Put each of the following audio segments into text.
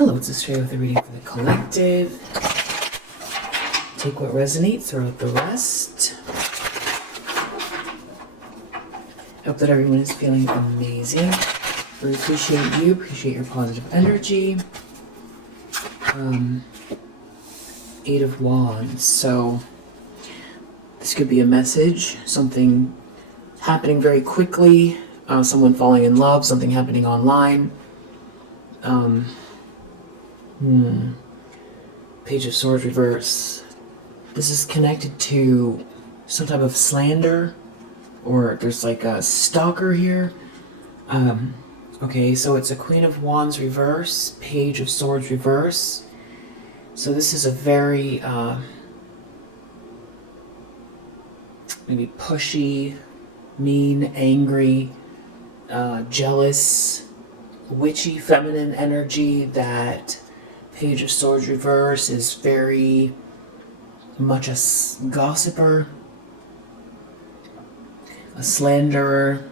Hello, it's Australia with a reading for the collective. Take what resonates, throw out the rest. Hope that everyone is feeling amazing. We appreciate you, appreciate your positive energy. Eight of Wands. So this could be a message, something happening very quickly, someone falling in love, something happening online. Page of Swords reverse. This is connected to some type of slander, or there's like a stalker here. Okay, so it's a Queen of Wands reverse, Page of Swords reverse. So this is a very maybe pushy, mean, angry, jealous, witchy feminine energy. That Page of Swords reverse is very much a gossiper, a slanderer,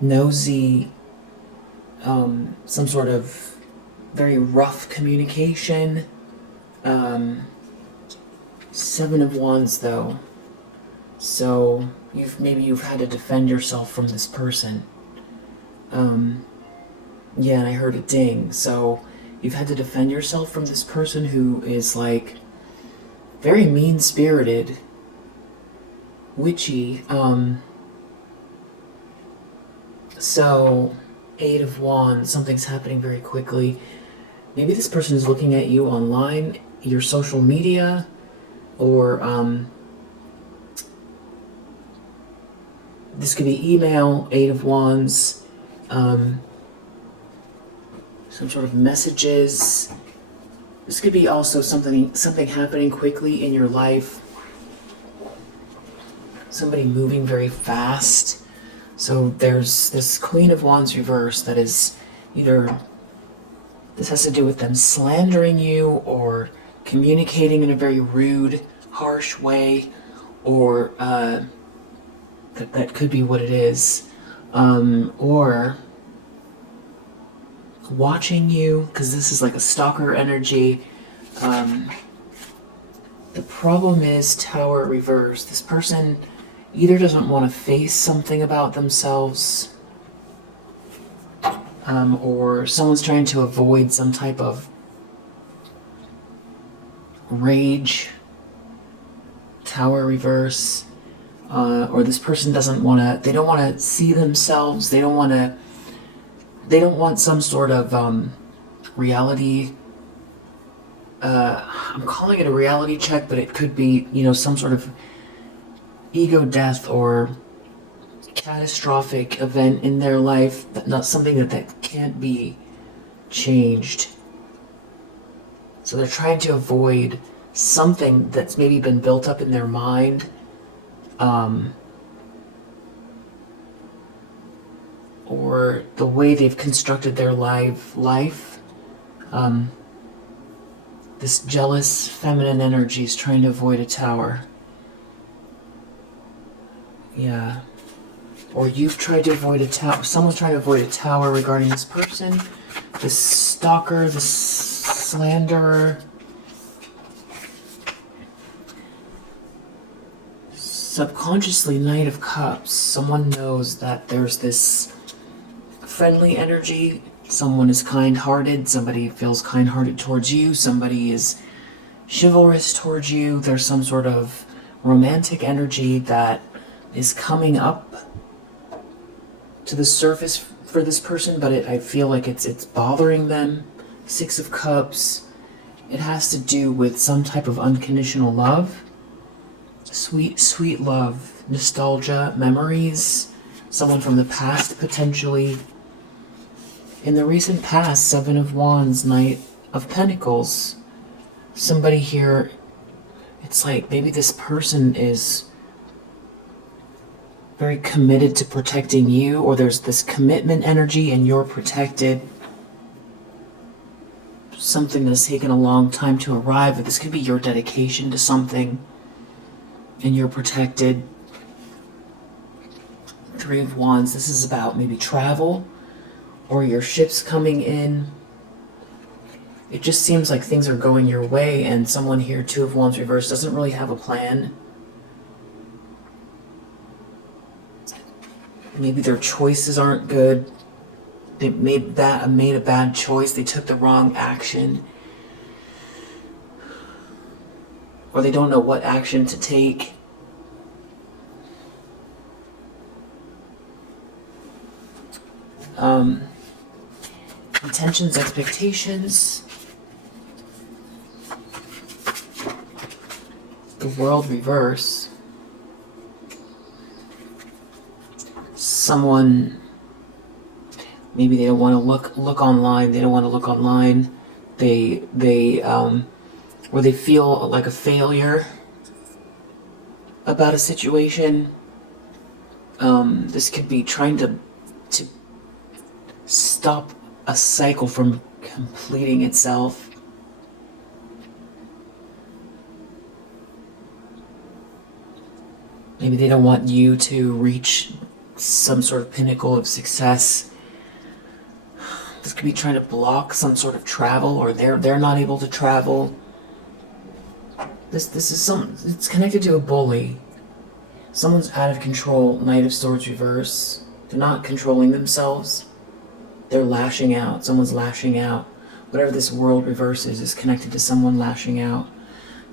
nosy, some sort of very rough communication. Seven of Wands though. So you've had to defend yourself from this person. Yeah, and I heard a ding. So you've had to defend yourself from this person who is like very mean-spirited, witchy. So Eight of Wands, something's happening very quickly. Maybe this person is looking at you online, your social media, or this could be email, Eight of Wands, some sort of messages. This could be also something happening quickly in your life. Somebody moving very fast. So there's this Queen of Wands reverse that is either, this has to do with them slandering you or communicating in a very rude, harsh way, or that could be what it is. Or watching you, because this is like a stalker energy. The problem is Tower reverse. This person either doesn't want to face something about themselves, or someone's trying to avoid some type of rage. Tower reverse. Or this person doesn't want to, they don't want to see themselves, they don't want some sort of reality, I'm calling it a reality check, but it could be, some sort of ego death or catastrophic event in their life, but not something that can't be changed. So they're trying to avoid something that's maybe been built up in their mind, or the way they've constructed their life. This jealous feminine energy is trying to avoid a tower. Yeah. Or you've tried to avoid a tower. Someone's trying to avoid a tower regarding this person. This stalker, this slanderer. Subconsciously, Knight of Cups. Someone knows that there's this friendly energy. Someone is kind-hearted. Somebody feels kind-hearted towards you. Somebody is chivalrous towards you. There's some sort of romantic energy that is coming up to the surface for this person, but I feel like it's bothering them. Six of Cups. It has to do with some type of unconditional love. Sweet, sweet love. Nostalgia, memories. Someone from the past, potentially. In the recent past, Seven of Wands, Knight of Pentacles. Somebody here, it's like maybe this person is very committed to protecting you, or there's this commitment energy and you're protected. Something that has taken a long time to arrive, but this could be your dedication to something and you're protected. Three of Wands, this is about maybe travel or your ship's coming in. It just seems like things are going your way, and someone here, Two of Wands reversed, doesn't really have a plan. Maybe their choices aren't good. They made a bad choice. They took the wrong action. Or they don't know what action to take. Intentions, expectations. The World reverse. Someone, maybe they don't want to look online. They don't want to look online. Or they feel like a failure about a situation. This could be trying to stop a cycle from completing itself. Maybe they don't want you to reach some sort of pinnacle of success. This could be trying to block some sort of travel, or they're not able to travel. This is it's connected to a bully. Someone's out of control. Knight of Swords reverse. They're not controlling themselves. They're lashing out. Someone's lashing out. Whatever this World reverse is connected to someone lashing out.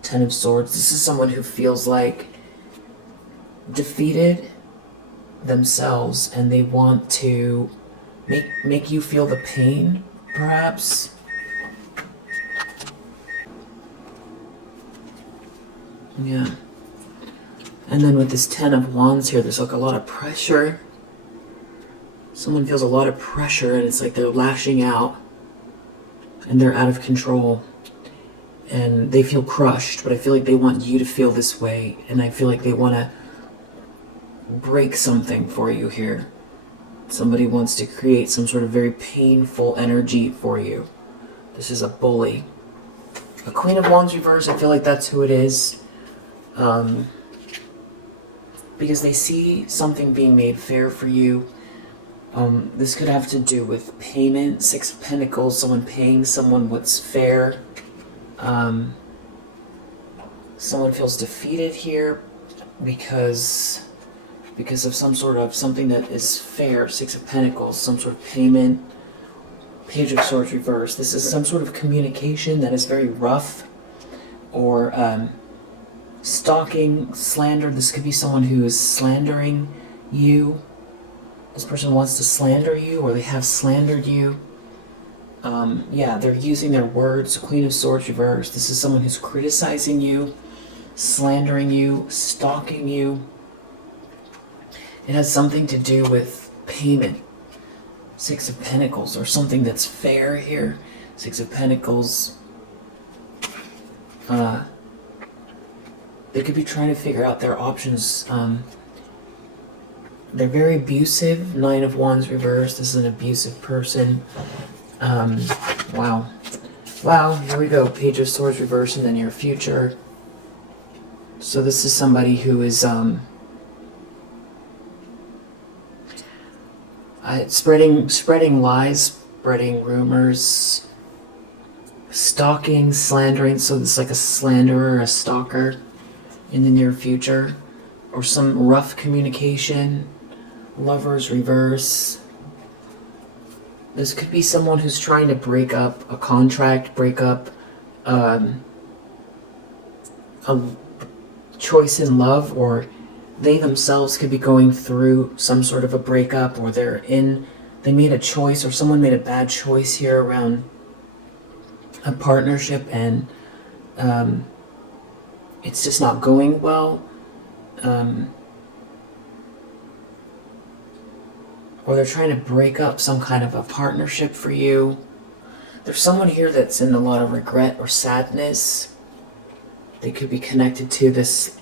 Ten of Swords. This is someone who feels like defeated themselves, and they want to make you feel the pain, perhaps. Yeah. And then with this Ten of Wands here, there's like a lot of pressure. Someone feels a lot of pressure, and it's like they're lashing out and they're out of control and they feel crushed, but I feel like they want you to feel this way, and I feel like they want to break something for you here. Somebody wants to create some sort of very painful energy for you. This is a bully. A Queen of Wands reverse, I feel like that's who it is. Because they see something being made fair for you. This could have to do with payment. Six of Pentacles, someone paying someone what's fair. Someone feels defeated here because of something that is fair. Six of Pentacles, some sort of payment. Page of Swords reverse. This is some sort of communication that is very rough, or stalking, slander. This could be someone who is slandering you. This person wants to slander you, or they have slandered you. Yeah, they're using their words. Queen of Swords reverse. This is someone who's criticizing you, slandering you, stalking you. It has something to do with payment. Six of Pentacles, or something that's fair here. Six of Pentacles. They could be trying to figure out their options. They're very abusive. Nine of Wands reversed. This is an abusive person. Wow. Wow, here we go. Page of Swords reversed, and then your future. So this is somebody who is spreading lies, spreading rumors, stalking, slandering. So it's like a slanderer, a stalker in the near future, or some rough communication. Lovers reverse. This could be someone who's trying to break up a contract, break up a choice in love, or they themselves could be going through some sort of a breakup, or they made a choice, or someone made a bad choice here around a partnership, and it's just not going well. Or they're trying to break up some kind of a partnership for you. There's someone here that's in a lot of regret or sadness. They could be connected to this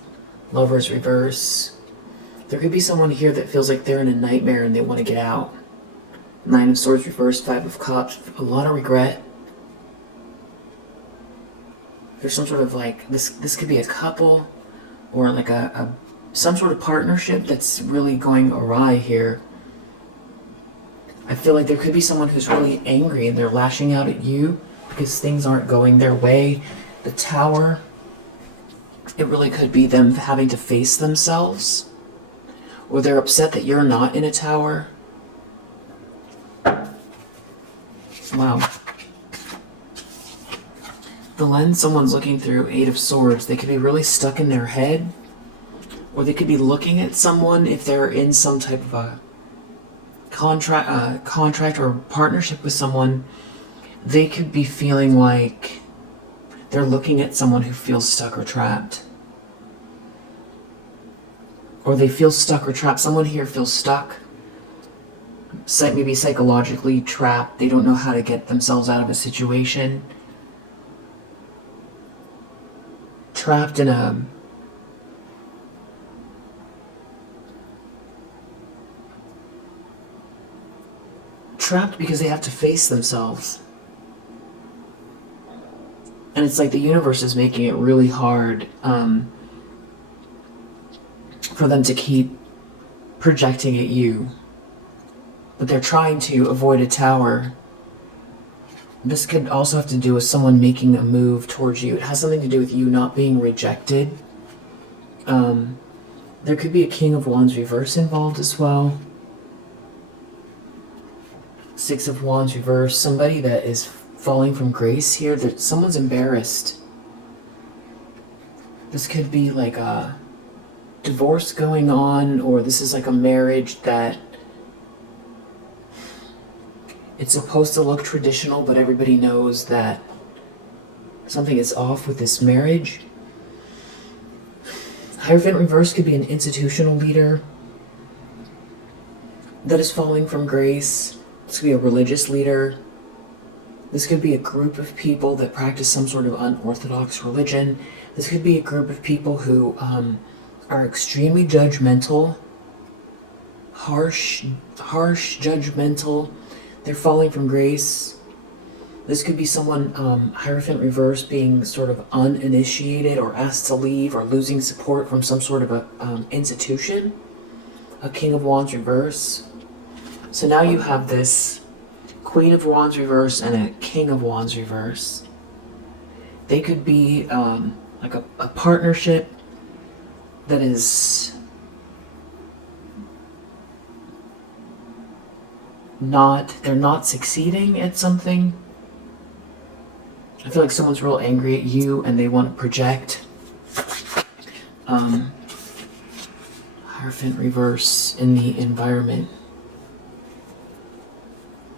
Lovers reverse. There could be someone here that feels like they're in a nightmare and they want to get out. Nine of Swords reversed, Five of Cups, a lot of regret. There's some sort of like, this could be a couple, or like some sort of partnership that's really going awry here. I feel like there could be someone who's really angry and they're lashing out at you because things aren't going their way. The Tower, it really could be them having to face themselves, or they're upset that you're not in a tower. Wow. The lens someone's looking through, Eight of Swords, they could be really stuck in their head, or they could be looking at someone if they're in some type of a contract or partnership with someone. They could be feeling like they're looking at someone who feels stuck or trapped. Or they feel stuck or trapped. Someone here feels stuck, maybe psychologically trapped. They don't know how to get themselves out of a situation. Trapped in a trapped because they have to face themselves. And it's like the universe is making it really hard for them to keep projecting at you. But they're trying to avoid a tower. This could also have to do with someone making a move towards you. It has something to do with you not being rejected. There could be a King of Wands reverse involved as well. Six of Wands reverse. Somebody that is falling from grace here. Someone's embarrassed. This could be like a divorce going on, or this is like a marriage that it's supposed to look traditional, but everybody knows that something is off with this marriage. Hierophant reverse could be an institutional leader that is falling from grace. This could be a religious leader. This could be a group of people that practice some sort of unorthodox religion. This could be a group of people who are extremely judgmental, harsh, judgmental. They're falling from grace. This could be someone, Hierophant reverse, being sort of uninitiated or asked to leave or losing support from some sort of a institution. A King of Wands reverse. So now you have this Queen of Wands reverse and a King of Wands reverse. They could be like a partnership that is they're not succeeding at something. I feel like someone's real angry at you and they want to project. Hierophant reverse in the environment.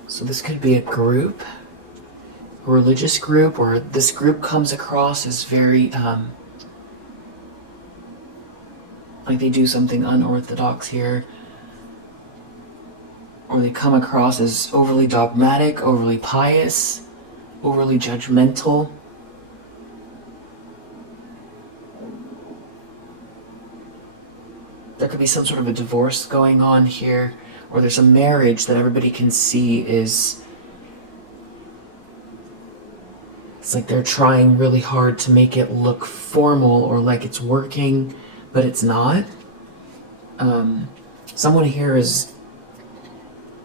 So this could be a group, a religious group, or this group comes across as very, like they do something unorthodox here. Or they come across as overly dogmatic, overly pious, overly judgmental. There could be some sort of a divorce going on here, or there's a marriage that everybody can see it's like they're trying really hard to make it look formal or like it's working, but it's not.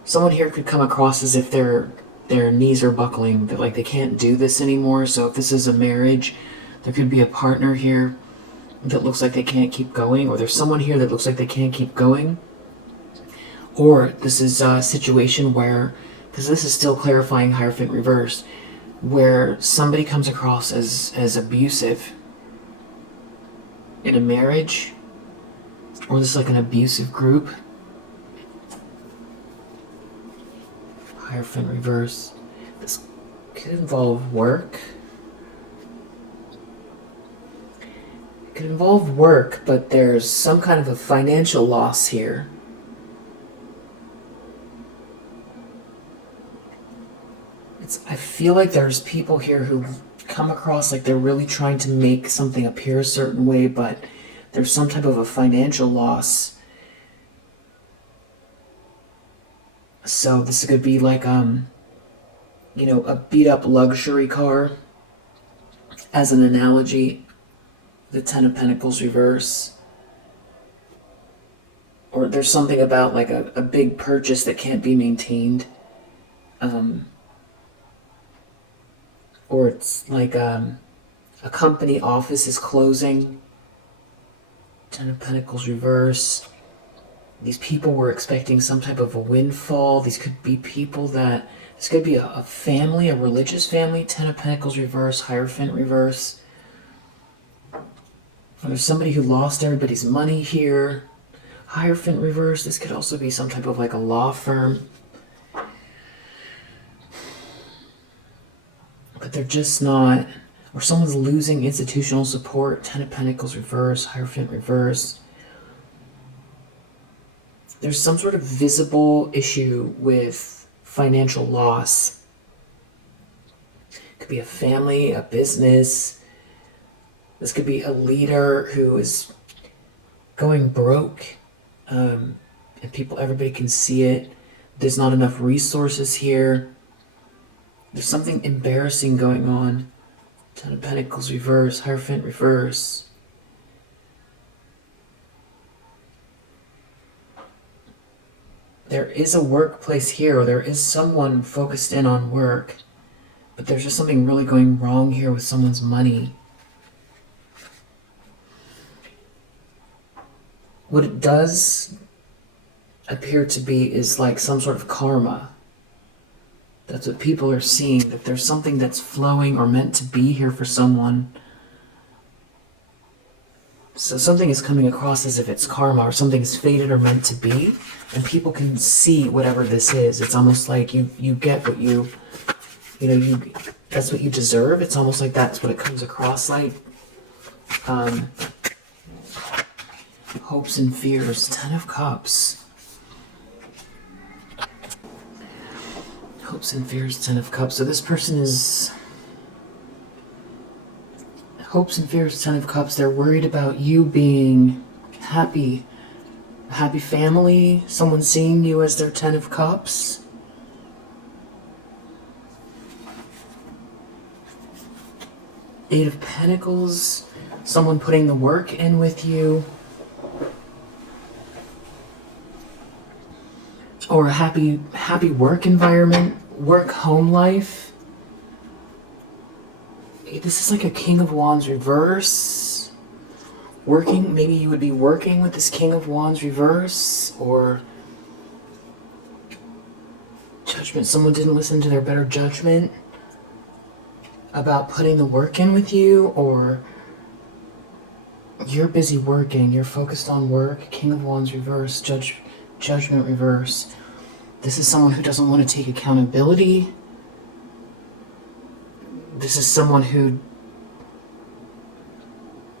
Someone here could come across as if their knees are buckling, that like they can't do this anymore. So if this is a marriage, there could be a partner here that looks like they can't keep going, or there's someone here that looks like they can't keep going. Or this is a situation where, because this is still clarifying Hierophant reverse, where somebody comes across as abusive in a marriage, or this is like an abusive group. Hierophant reverse. This could involve work. It could involve work, but there's some kind of a financial loss here. I feel like there's people here who come across like they're really trying to make something appear a certain way, but there's some type of a financial loss. So this could be like, a beat up luxury car as an analogy. The Ten of Pentacles reverse. or there's something about like a big purchase that can't be maintained. Or it's like a company office is closing. Ten of Pentacles reverse. These people were expecting some type of a windfall. These could be people that, this could be a family, a religious family. Ten of Pentacles reverse, Hierophant reverse. Or there's somebody who lost everybody's money here. Hierophant reverse. This could also be some type of like a law firm. But they're just not, or someone's losing institutional support. Ten of Pentacles reverse, Hierophant reverse. There's some sort of visible issue with financial loss. It could be a family, a business. This could be a leader who is going broke. And everybody can see it. There's not enough resources here. There's something embarrassing going on. Ten of Pentacles reverse, Hierophant reverse. There is a workplace here, or there is someone focused in on work, but there's just something really going wrong here with someone's money. What it does appear to be is like some sort of karma. That's what people are seeing, that there's something that's flowing or meant to be here for someone. So something is coming across as if it's karma, or something is fated or meant to be, and people can see whatever this is. It's almost like you get what that's what you deserve. It's almost like that's what it comes across like. Hopes and fears, Ten of Cups. Hopes and fears, Ten of Cups. So this person is... Hopes and fears, Ten of Cups. They're worried about you being happy. A happy family. Someone seeing you as their Ten of Cups. Eight of Pentacles. Someone putting the work in with you. Or a happy work environment. Work-home life. This is like a King of Wands reverse. Maybe you would be working with this King of Wands reverse, or judgment. Someone didn't listen to their better judgment about putting the work in with you, or you're busy working, you're focused on work. King of Wands reverse, judgment reverse. This is someone who doesn't want to take accountability. This is someone who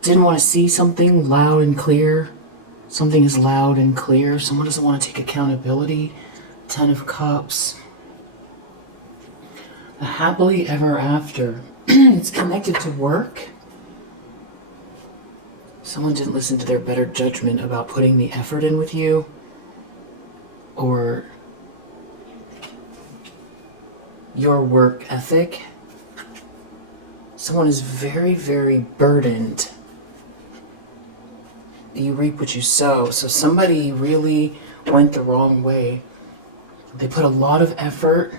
didn't want to see something loud and clear. Something is loud and clear. Someone doesn't want to take accountability. Ten of Cups. A happily ever after. It's connected to work. Someone didn't listen to their better judgment about putting the effort in with you. Or your work ethic. Someone is very, very burdened. You reap what you sow. So somebody really went the wrong way. They put a lot of effort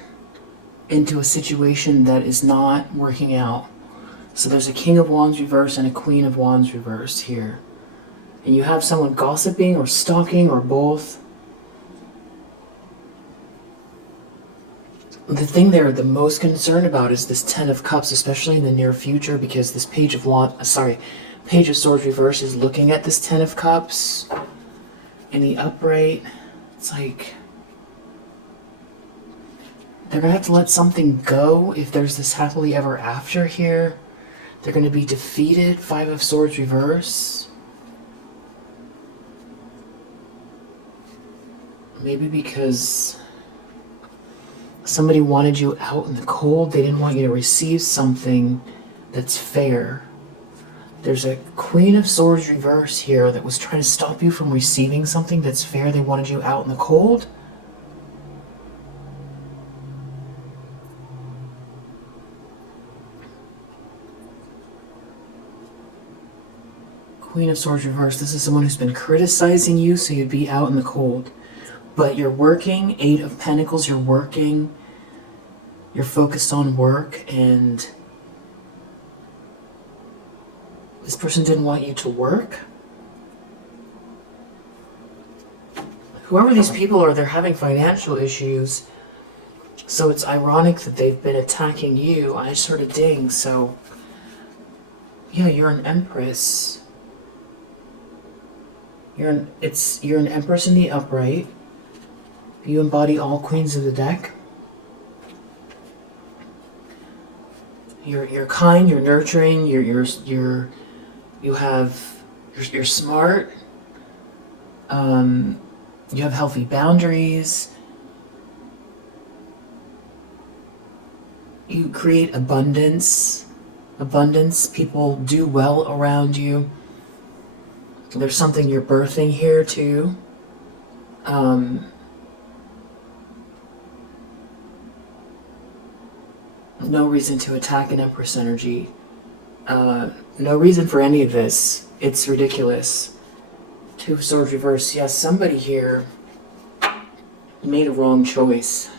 into a situation that is not working out. So there's a King of Wands reverse and a Queen of Wands reverse here. And you have someone gossiping or stalking or both. The thing they're the most concerned about is this Ten of Cups, especially in the near future, because this Page of Swords reverse is looking at this Ten of Cups in the upright. It's like they're going to have to let something go if there's this happily ever after here. They're going to be defeated. Five of Swords reverse. Maybe because somebody wanted you out in the cold. They didn't want you to receive something that's fair. There's a Queen of Swords reverse here that was trying to stop you from receiving something that's fair. They wanted you out in the cold. Queen of Swords reversed. This is someone who's been criticizing you, so you'd be out in the cold. But you're working. 8 of Pentacles, you're working. You're focused on work, and this person didn't want you to work. Whoever these people are, they're having financial issues. So it's ironic that they've been attacking you. I just heard a ding, so yeah, you're an empress. You're an empress in the upright. You embody all queens of the deck. You're kind, you're nurturing, you're smart. You have healthy boundaries. You create abundance. People do well around you. There's something you're birthing here too. No reason to attack an Empress energy. No reason for any of this. It's ridiculous. 2 of Swords reverse. Yes, somebody here made a wrong choice.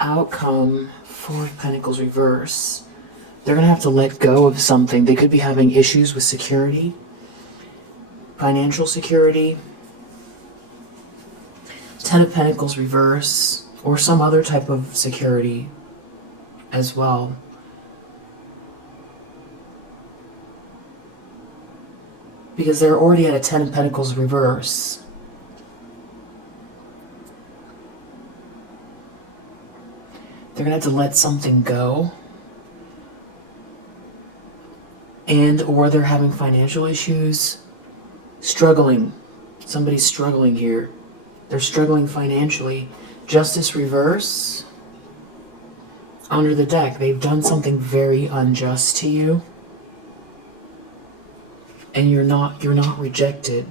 Outcome, 4 of Pentacles reverse. They're going to have to let go of something. They could be having issues with security, financial security. 10 of Pentacles reverse, or some other type of security as well. Because they're already at a 10 of Pentacles reverse. They're going to have to let something go. And or they're having financial issues. Struggling. Somebody's struggling here. They're struggling financially. Justice reverse. Under the deck, they've done something very unjust to you. And you're not rejected.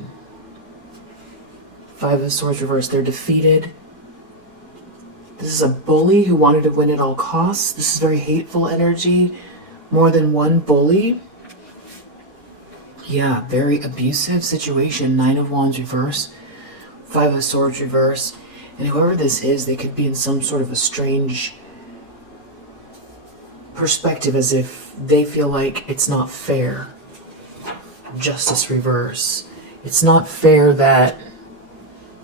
5 of Swords reverse, they're defeated. This is a bully who wanted to win at all costs. This is very hateful energy. More than one bully. Yeah, very abusive situation. 9 of Wands reverse. 5 of Swords reverse. And whoever this is, they could be in some sort of a strange perspective, as if they feel like it's not fair. Justice reverse. It's not fair that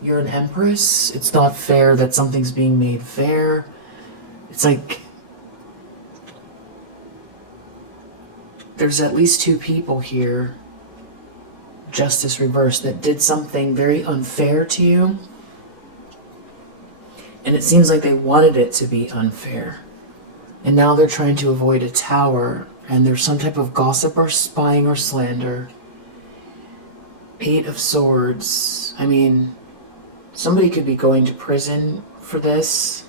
you're an empress. It's not fair that something's being made fair. It's like there's at least 2 people here, Justice reverse, that did something very unfair to you. And it seems like they wanted it to be unfair. And now they're trying to avoid a tower, and there's some type of gossip or spying or slander. 8 of Swords. I mean, somebody could be going to prison for this.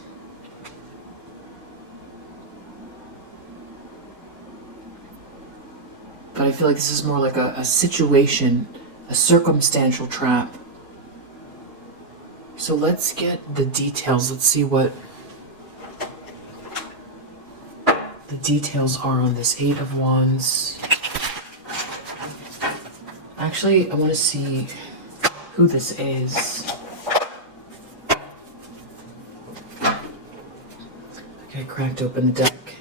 But I feel like this is more like a situation, a circumstantial trap. So let's get the details. Let's see what the details are on this 8 of Wands. Actually, I want to see who this is. Okay, cracked open the deck.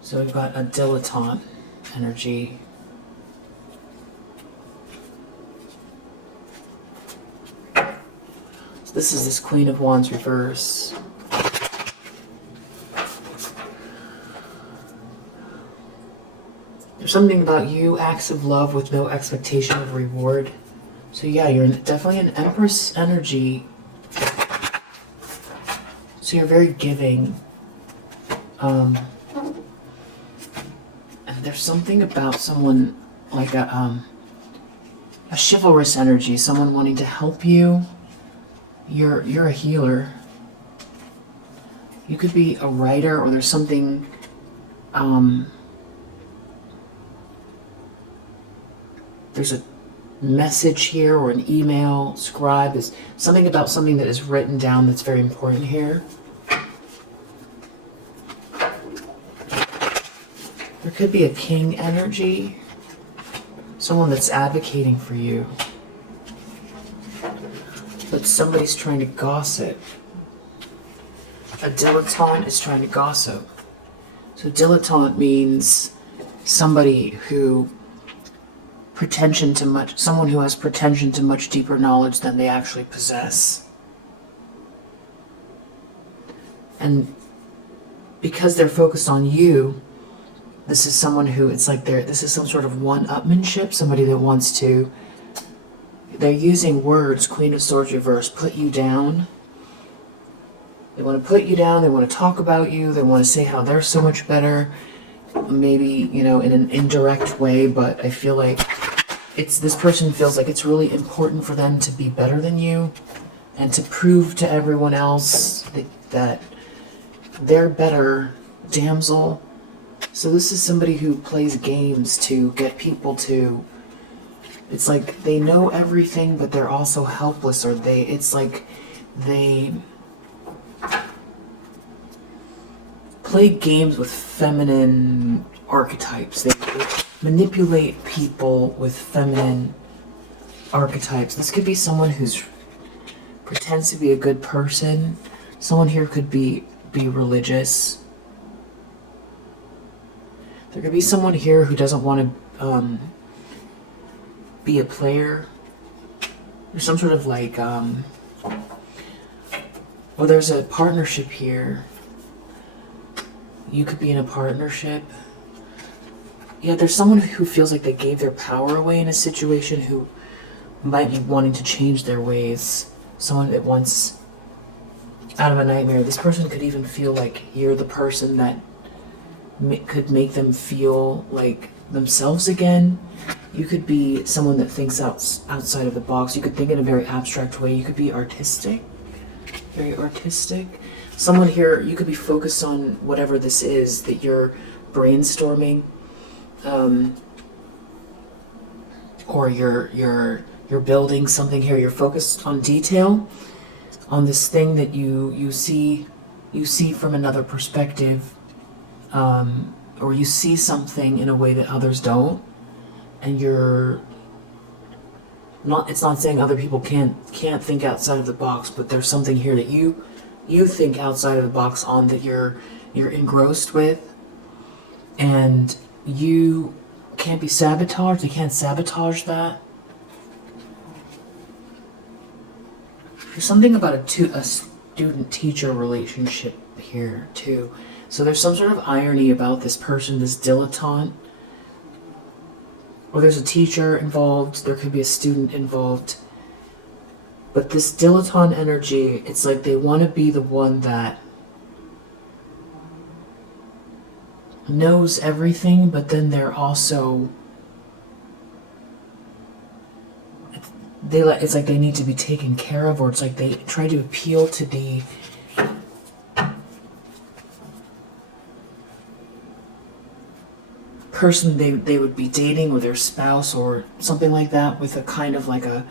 So we've got a dilettante energy. So this is this Queen of Wands reverse. There's something about you, acts of love with no expectation of reward. So yeah, you're definitely an Empress energy. So you're very giving. And there's something about someone like a chivalrous energy, someone wanting to help you. You're a healer. You could be a writer, or there's something there's a message here, or an email, scribe. There's something about something that is written down that's very important here. There could be a king energy. someone that's advocating for you. But somebody's trying to gossip. A dilettante is trying to gossip. So dilettante means somebody who someone who has pretension to much deeper knowledge than they actually possess. And because they're focused on you, this is someone who, this is some sort of one-upmanship, somebody that wants to, they're using words, Queen of Swords reverse, put you down. They want to put you down, they want to talk about you, they want to say how they're so much better, maybe, in an indirect way, but I feel like this person feels like it's really important for them to be better than you and to prove to everyone else that they're better, damsel. So this is somebody who plays games to get people to, it's like they know everything, but they're also helpless, or it's like they play games with feminine archetypes. They manipulate people with feminine archetypes. This could be someone who's pretends to be a good person. Someone here could be religious. There could be someone here who doesn't want to be a player. There's some sort of there's a partnership here. You could be in a partnership. Yeah, there's someone who feels like they gave their power away in a situation who might be wanting to change their ways. Someone that wants out of a nightmare. This person could even feel like you're the person that could make them feel like themselves again. You could be someone that thinks outside of the box. You could think in a very abstract way. You could be artistic, very artistic. Someone here, you could be focused on whatever this is that you're brainstorming, or you're building something here. You're focused on detail, on this thing that you see from another perspective, or you see something in a way that others don't, and you're not. It's not saying other people can't think outside of the box, but there's something here that you think outside of the box on, that you're engrossed with, and you can't be sabotaged. They can't sabotage that. There's something about a student-teacher relationship here too. So there's some sort of irony about this person, this dilettante. Or there's a teacher involved, there could be a student involved. But this dilettante energy, it's like they want to be the one that knows everything, but then they're also, it's like they need to be taken care of, or it's like they try to appeal to the person they would be dating, or their spouse or something like that, with a kind of like a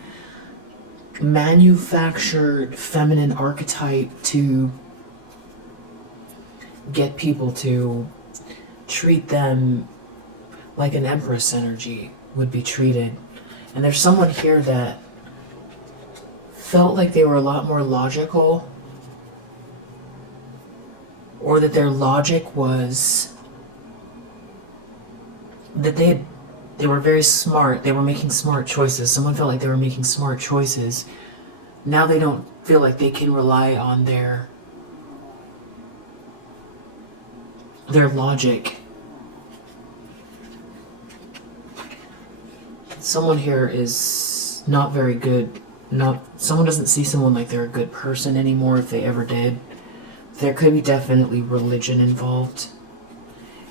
manufactured feminine archetype to get people to treat them like an empress energy would be treated. And there's someone here that felt like they were a lot more logical, or that their logic was that they were very smart. They were making smart choices. Someone felt like they were making smart choices. Now they don't feel like they can rely on their logic. Someone here is not very good. Someone doesn't see someone like they're a good person anymore, if they ever did. There could be definitely religion involved.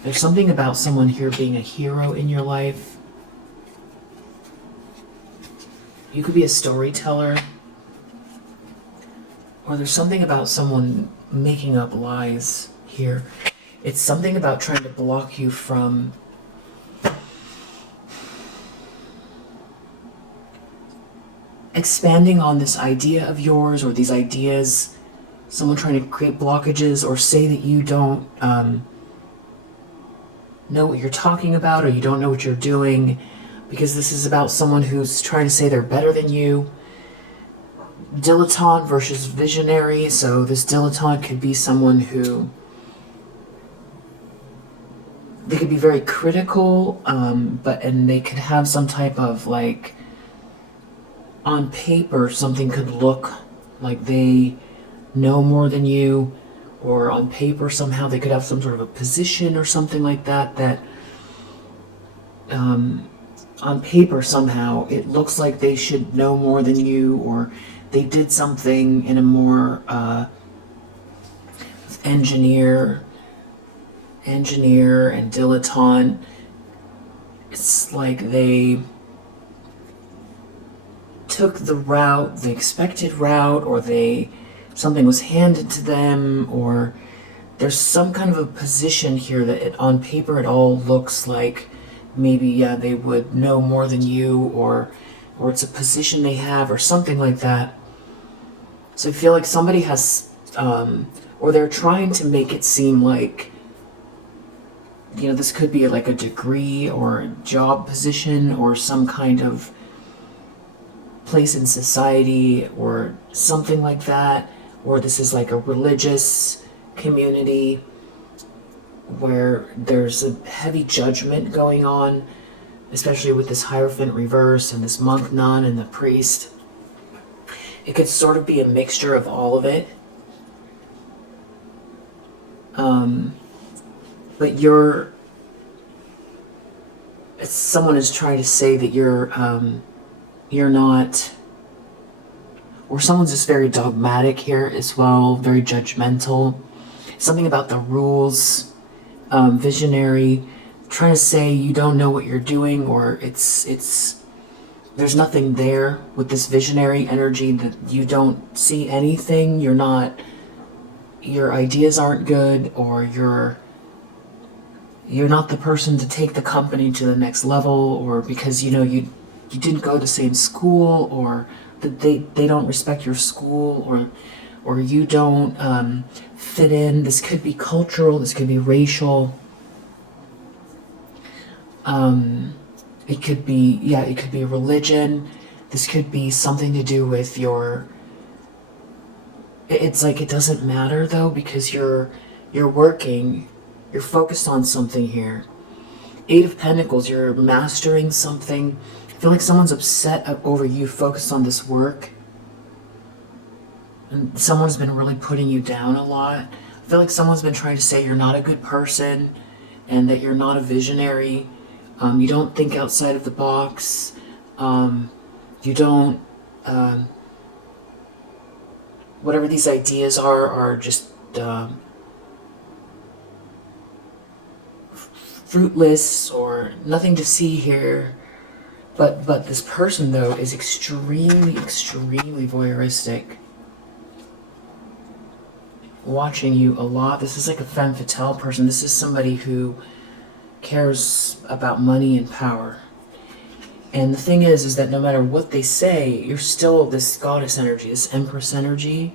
There's something about someone here being a hero in your life. You could be a storyteller. Or there's something about someone making up lies here. It's something about trying to block you from expanding on this idea of yours, or these ideas. Someone trying to create blockages, or say that you don't know what you're talking about, or you don't know what you're doing. because this is about someone who's trying to say they're better than you. Dilettante versus visionary. So this dilettante could be someone who, they could be very critical, and they could have some type of, like, on paper something could look like they know more than you, or on paper somehow they could have some sort of a position or something like that, on paper somehow it looks like they should know more than you, or they did something in a more engineer and dilettante. It's like they took the expected route, or something was handed to them, or there's some kind of a position here that on paper it all looks like maybe they would know more than you, or it's a position they have or something like that. So I feel like somebody has, or they're trying to make it seem like, this could be like a degree or a job position or some kind of place in society or something like that, or this is like a religious community where there's a heavy judgment going on, especially with this Hierophant reverse and this monk nun and the priest. It could sort of be a mixture of all of it. But someone is trying to say that you're not, or someone's just very dogmatic here as well, very judgmental. Something about the rules, visionary, trying to say you don't know what you're doing, or there's nothing there with this visionary energy, that you don't see anything, your ideas aren't good, or you're not the person to take the company to the next level, or because you didn't go to the same school, or that they don't respect your school, or you don't fit in. This could be cultural, this could be racial. It could be religion. This could be something to do with it's like it doesn't matter though, because you're working, you're focused on something here. 8 of Pentacles, you're mastering something. I feel like someone's upset over you focused on this work. And someone's been really putting you down a lot. I feel like someone's been trying to say you're not a good person and that you're not a visionary. You don't think outside of the box. You don't... whatever these ideas are just... fruitless or nothing to see here. But this person, though, is extremely voyeuristic. Watching you a lot. This is like a femme fatale person. This is somebody who cares about money and power. And the thing is that no matter what they say, you're still this goddess energy, this empress energy.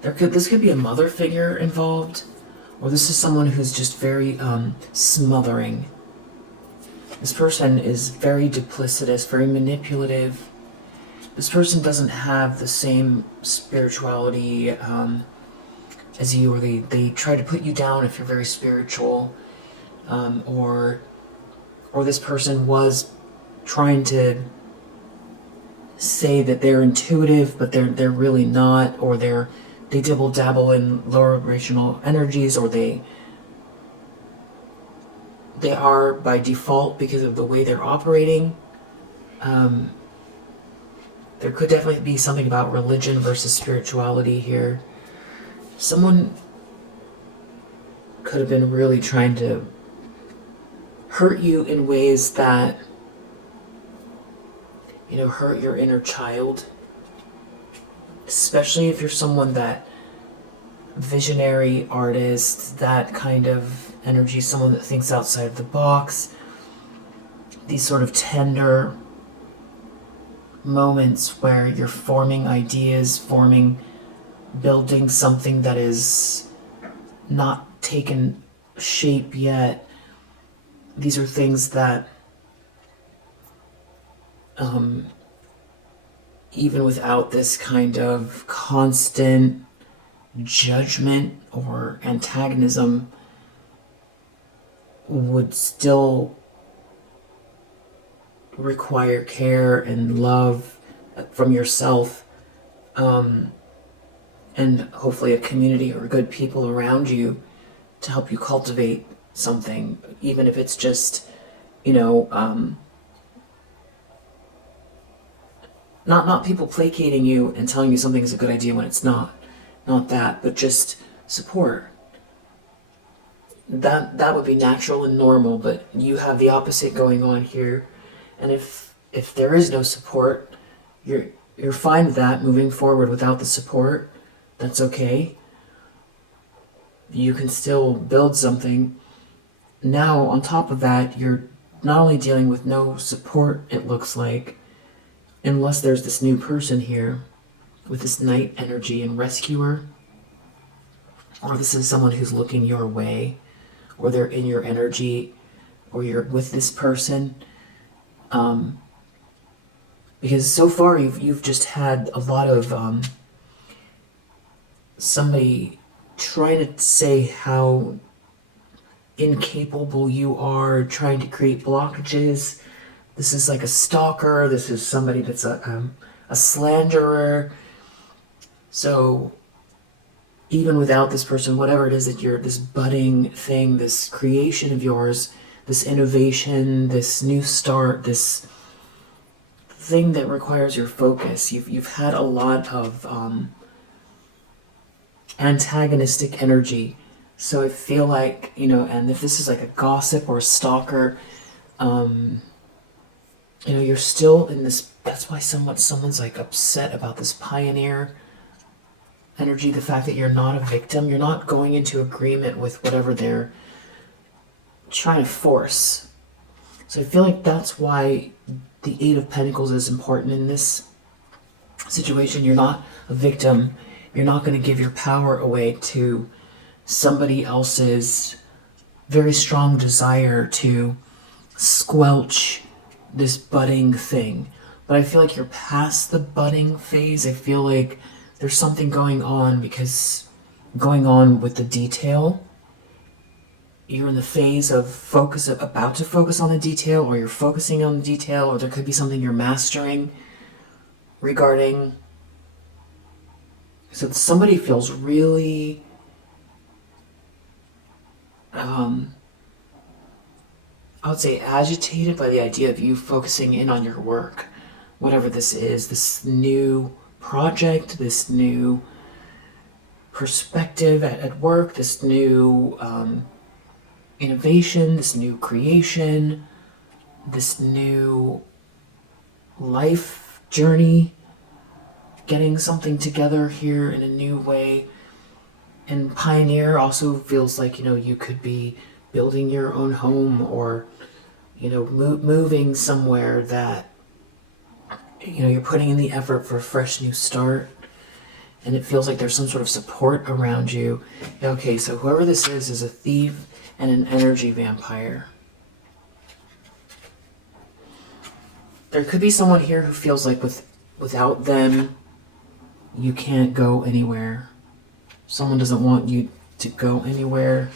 This could be a mother figure involved, or this is someone who's just very smothering. This person is very duplicitous, very manipulative. This person doesn't have the same spirituality as you, or they try to put you down if you're very spiritual, or this person was trying to say that they're intuitive, but they're really not, or they dibble dabble in lower vibrational energies, or they are by default because of the way they're operating. There could definitely be something about religion versus spirituality here. Someone could have been really trying to hurt you in ways that, hurt your inner child. Especially if you're someone that visionary artist, that kind of energy, someone that thinks outside of the box. These sort of tender moments where you're forming ideas, building something that is not taken shape yet, these are things that even without this kind of constant judgment or antagonism would still require care and love from yourself, and hopefully a community or good people around you to help you cultivate something, even if it's just, not people placating you and telling you something is a good idea when it's not. Not that, but just support. That would be natural and normal, but you have the opposite going on here. And if there is no support, you're fine with that, moving forward without the support. That's okay. You can still build something. Now, on top of that, you're not only dealing with no support, it looks like, unless there's this new person here with this knight energy and rescuer, or this is someone who's looking your way, or they're in your energy, or you're with this person. Because so far you've just had a lot of somebody trying to say how incapable you are, trying to create blockages. This is like a stalker. This is somebody that's a slanderer. So even without this person, whatever it is that you're, this budding thing, this creation of yours, this innovation, this new start, this thing that requires your focus, you've had a lot of antagonistic energy. So I feel like, and if this is like a gossip or a stalker, you're still in this. That's why someone's like upset about this pioneer energy, the fact that you're not a victim, you're not going into agreement with whatever they're trying to force. So I feel like that's why the Eight of Pentacles is important in this situation. You're not a victim. You're not going to give your power away to somebody else's very strong desire to squelch this budding thing. But I feel like you're past the budding phase. I feel like there's something going on with the detail. You're in the phase of about to focus on the detail, or you're focusing on the detail, or there could be something you're mastering regarding. So somebody feels really I would say agitated by the idea of you focusing in on your work, whatever this is, this new project, this new perspective at work, this new innovation, this new creation, this new life journey, getting something together here in a new way. And pioneer also feels like, you could be building your own home, or, moving somewhere that, you're putting in the effort for a fresh new start. And it feels like there's some sort of support around you. Okay, so whoever this is a thief and an energy vampire. There could be someone here who feels like without them, you can't go anywhere. Someone doesn't want you to go anywhere.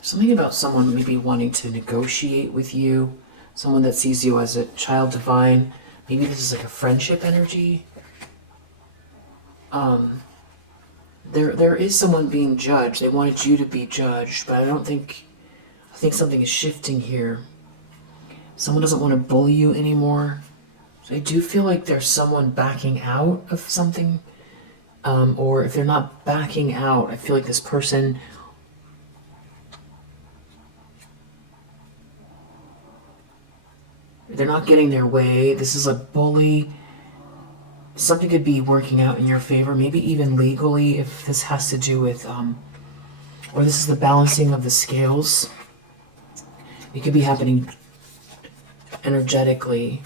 Something about someone maybe wanting to negotiate with you. Someone that sees you as a child divine. Maybe this is like a friendship energy. There is someone being judged. They wanted you to be judged, but I think something is shifting here. Someone doesn't want to bully you anymore. So I do feel like there's someone backing out of something. Or if they're not backing out, I feel like this person they're not getting their way. This is a bully. Something could be working out in your favor, maybe even legally, if this has to do with, or this is the balancing of the scales. It could be happening energetically.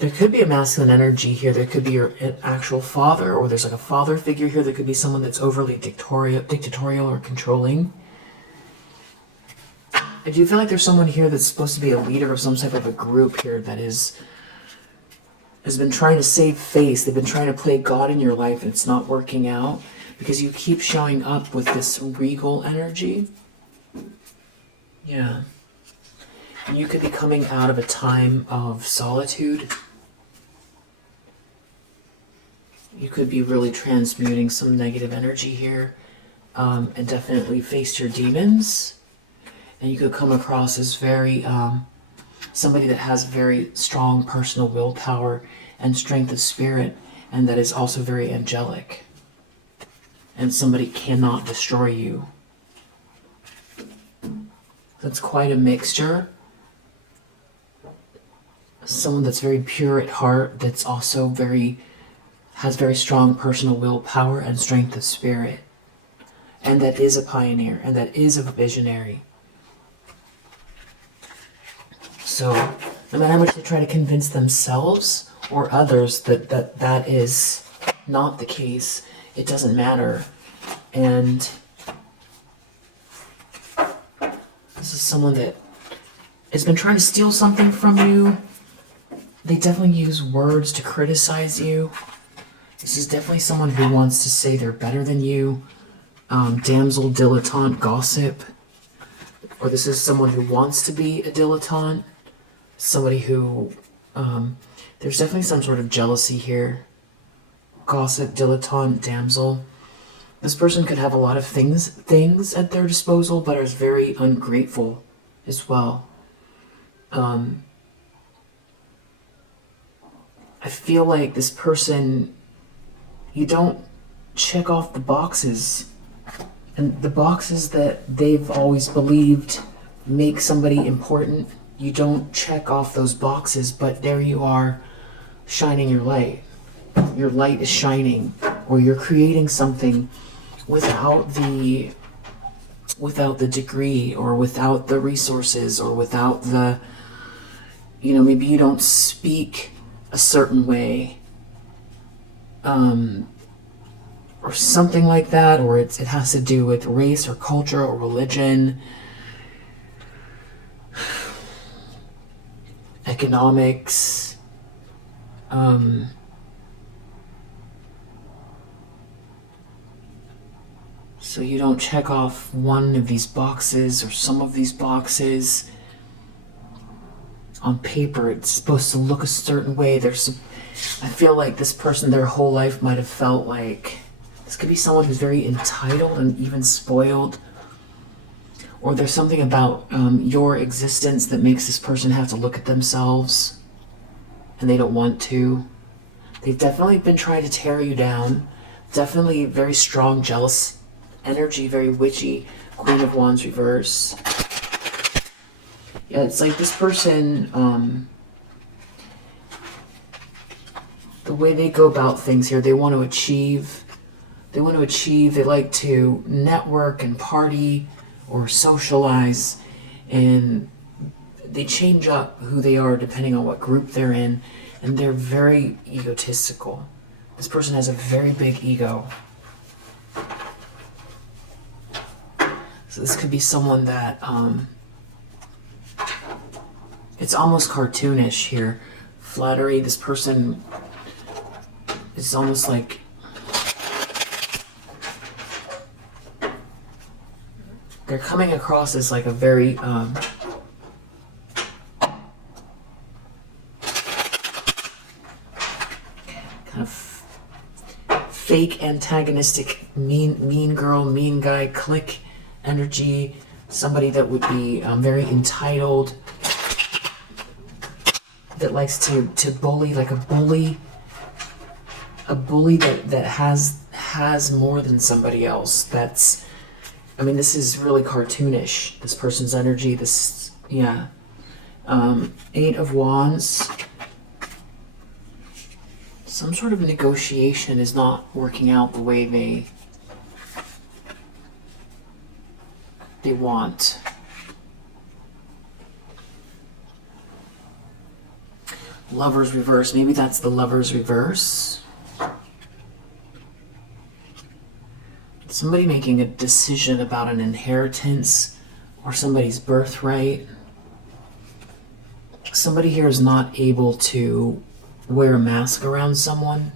There could be a masculine energy here. There could be your actual father, or there's like a father figure here. There could be someone that's overly dictatorial or controlling. I do feel like there's someone here that's supposed to be a leader of some type of a group here that has been trying to save face. They've been trying to play God in your life, and it's not working out because you keep showing up with this regal energy. Yeah. And you could be coming out of a time of solitude. You could be really transmuting some negative energy here, and definitely face your demons. And you could come across as very, somebody that has very strong personal willpower and strength of spirit, and that is also very angelic. And somebody cannot destroy you. That's quite a mixture. Someone that's very pure at heart, that's also has very strong personal willpower and strength of spirit. And that is a pioneer, and that is a visionary. So, no matter how much they try to convince themselves or others that is not the case, it doesn't matter. And this is someone that has been trying to steal something from you. They definitely use words to criticize you. This is definitely someone who wants to say they're better than you. Damsel, dilettante, gossip. Or this is someone who wants to be a dilettante. Somebody who, there's definitely some sort of jealousy here. Gossip, dilettante, damsel. This person could have a lot of things at their disposal, but is very ungrateful as well. I feel like this person, you don't check off the boxes. And the boxes that they've always believed make somebody important, you don't check off those boxes, but there you are, shining your light. Your light is shining, or you're creating something without the degree, or without the resources, or without the, maybe you don't speak a certain way, or something like that, or it has to do with race or culture or religion, economics, so you don't check off one of these boxes or some of these boxes. On paper, it's supposed to look a certain way. I feel like this person, their whole life might have felt like, this could be someone who's very entitled and even spoiled. Or there's something about your existence that makes this person have to look at themselves, and they don't want to. They've definitely been trying to tear you down. Definitely very strong, jealous energy, very witchy. Queen of Wands reverse. Yeah, it's like this person, the way they go about things here, they want to achieve, they like to network and party or socialize, and they change up who they are depending on what group they're in, and they're very egotistical. This person has a very big ego. So this could be someone that, it's almost cartoonish here. Flattery, this person is almost like, they're coming across as like a very, kind of fake, antagonistic, mean girl, mean guy, clique energy. Somebody that would be very entitled, that likes to bully, like a bully that has more than somebody else. This is really cartoonish, this person's energy. Eight of Wands. Some sort of negotiation is not working out the way they want. Lover's reverse. Maybe that's the Lover's reverse. Somebody making a decision about an inheritance or somebody's birthright. Somebody here is not able to wear a mask around someone.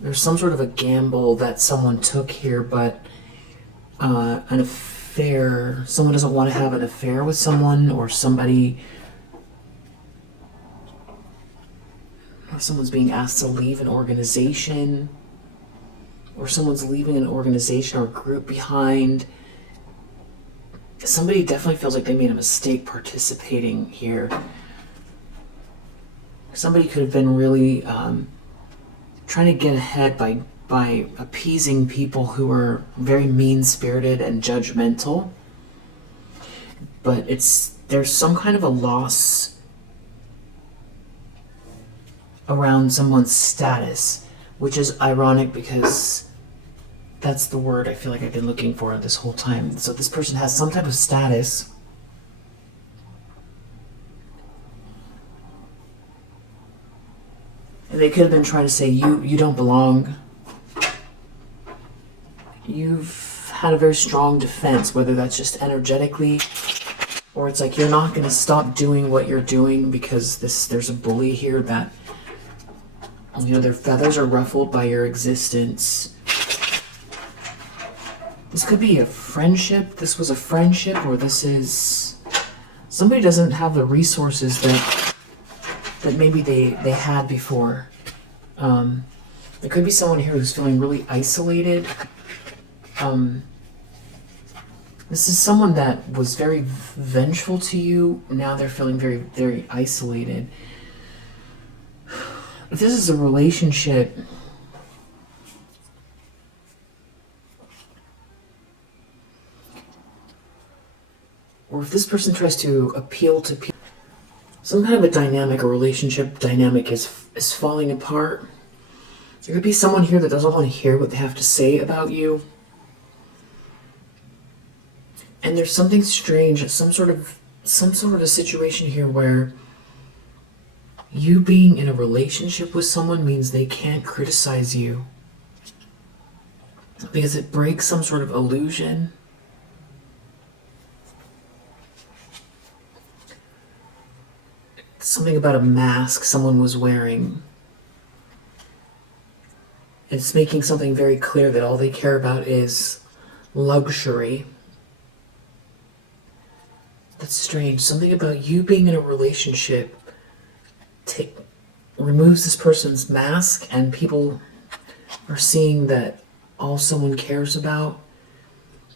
There's some sort of a gamble that someone took here, but an affair, someone doesn't want to have an affair with someone, or someone's being asked to leave an organization, or someone's leaving an organization or a group behind. Somebody definitely feels like they made a mistake participating here. Somebody could have been really trying to get ahead by appeasing people who are very mean-spirited and judgmental. But there's some kind of a loss around someone's status, which is ironic because that's the word I feel like I've been looking for this whole time. So this person has some type of status. And they could have been trying to say, you don't belong. You've had a very strong defense, whether that's just energetically, or it's like you're not going to stop doing what you're doing because there's a bully here that, their feathers are ruffled by your existence. This could be a friendship. This was a friendship, or this is... Somebody doesn't have the resources that maybe they had before. There could be someone here who's feeling really isolated. This is someone that was very vengeful to you. Now they're feeling very, very isolated. If this is a relationship... Or if this person tries to appeal to people, some kind of a dynamic, a relationship dynamic is falling apart. There could be someone here that doesn't want to hear what they have to say about you. And there's something strange, some sort of a situation here where you being in a relationship with someone means they can't criticize you. Because it breaks some sort of illusion. Something about a mask someone was wearing. It's making something very clear that all they care about is luxury. That's strange. Something about you being in a relationship removes this person's mask, and people are seeing that all someone cares about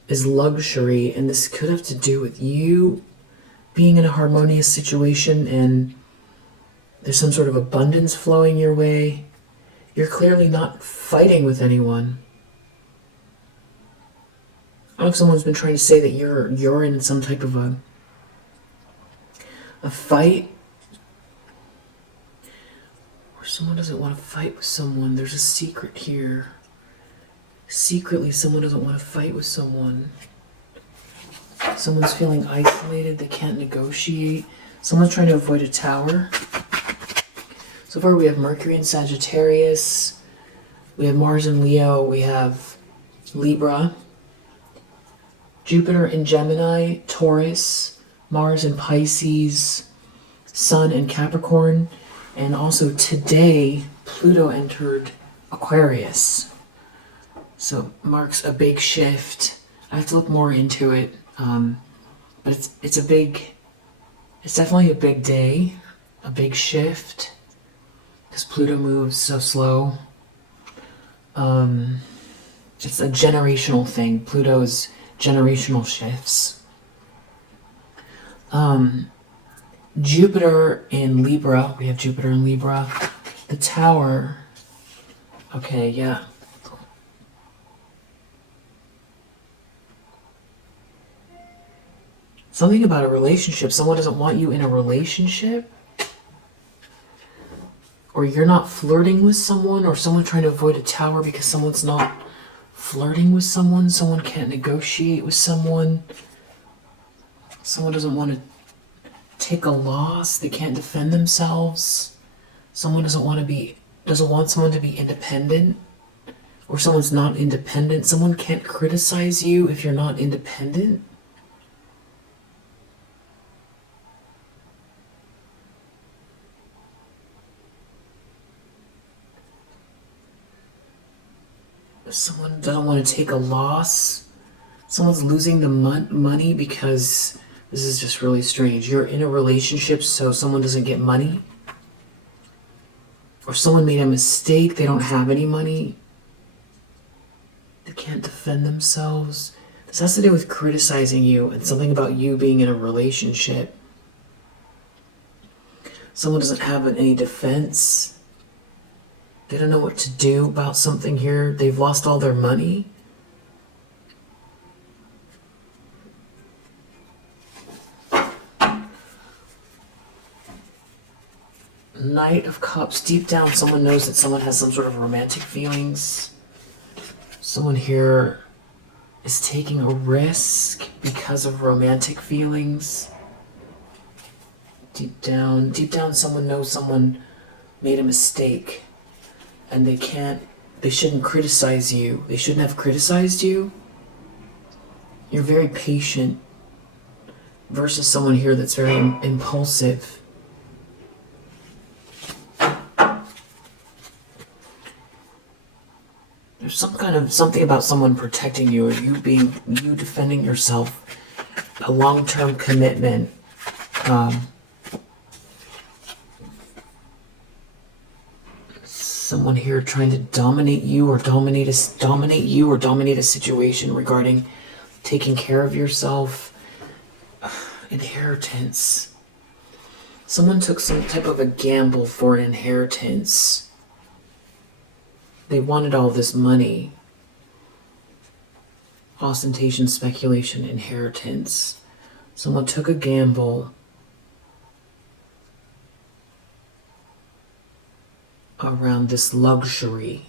is luxury, and this could have to do with you being in a harmonious situation and there's some sort of abundance flowing your way. You're clearly not fighting with anyone. I don't know if someone's been trying to say that you're in some type of a fight, or someone doesn't want to fight with someone. There's a secret here. Secretly, someone doesn't want to fight with someone. Someone's feeling isolated, they can't negotiate. Someone's trying to avoid a tower. So far we have Mercury in Sagittarius, we have Mars in Leo, we have Libra, Jupiter in Gemini, Taurus, Mars in Pisces, Sun in Capricorn, and also today Pluto entered Aquarius. So marks a big shift. I have to look more into it. But it's definitely a big day, a big shift, because Pluto moves so slow. It's a generational thing. Pluto's generational shifts. Jupiter in Libra. We have Jupiter in Libra. The Tower. Okay, yeah. Something about a relationship. Someone doesn't want you in a relationship. Or you're not flirting with someone, or someone trying to avoid a tower because someone's not flirting with someone. Someone can't negotiate with someone. Someone doesn't want to take a loss. They can't defend themselves. Someone doesn't want someone to be independent, or someone's not independent. Someone can't criticize you if you're not independent. Someone doesn't want to take a loss. Someone's losing the money because this is just really strange. You're in a relationship, so someone doesn't get money. Or someone made a mistake, they don't have any money. They can't defend themselves. This has to do with criticizing you and something about you being in a relationship. Someone doesn't have any defense. They don't know what to do about something here. They've lost all their money. Knight of Cups. Deep down, someone knows that someone has some sort of romantic feelings. Someone here is taking a risk because of romantic feelings. Deep down, someone knows someone made a mistake. And they shouldn't criticize you. They shouldn't have criticized you. You're very patient versus someone here that's very impulsive. There's something about someone protecting you, or you defending yourself. A long-term commitment. Someone here trying to dominate you or dominate a situation regarding taking care of yourself. Inheritance. Someone took some type of a gamble for an inheritance. They wanted all this money. Ostentation, speculation, inheritance. Someone took a gamble around this luxury.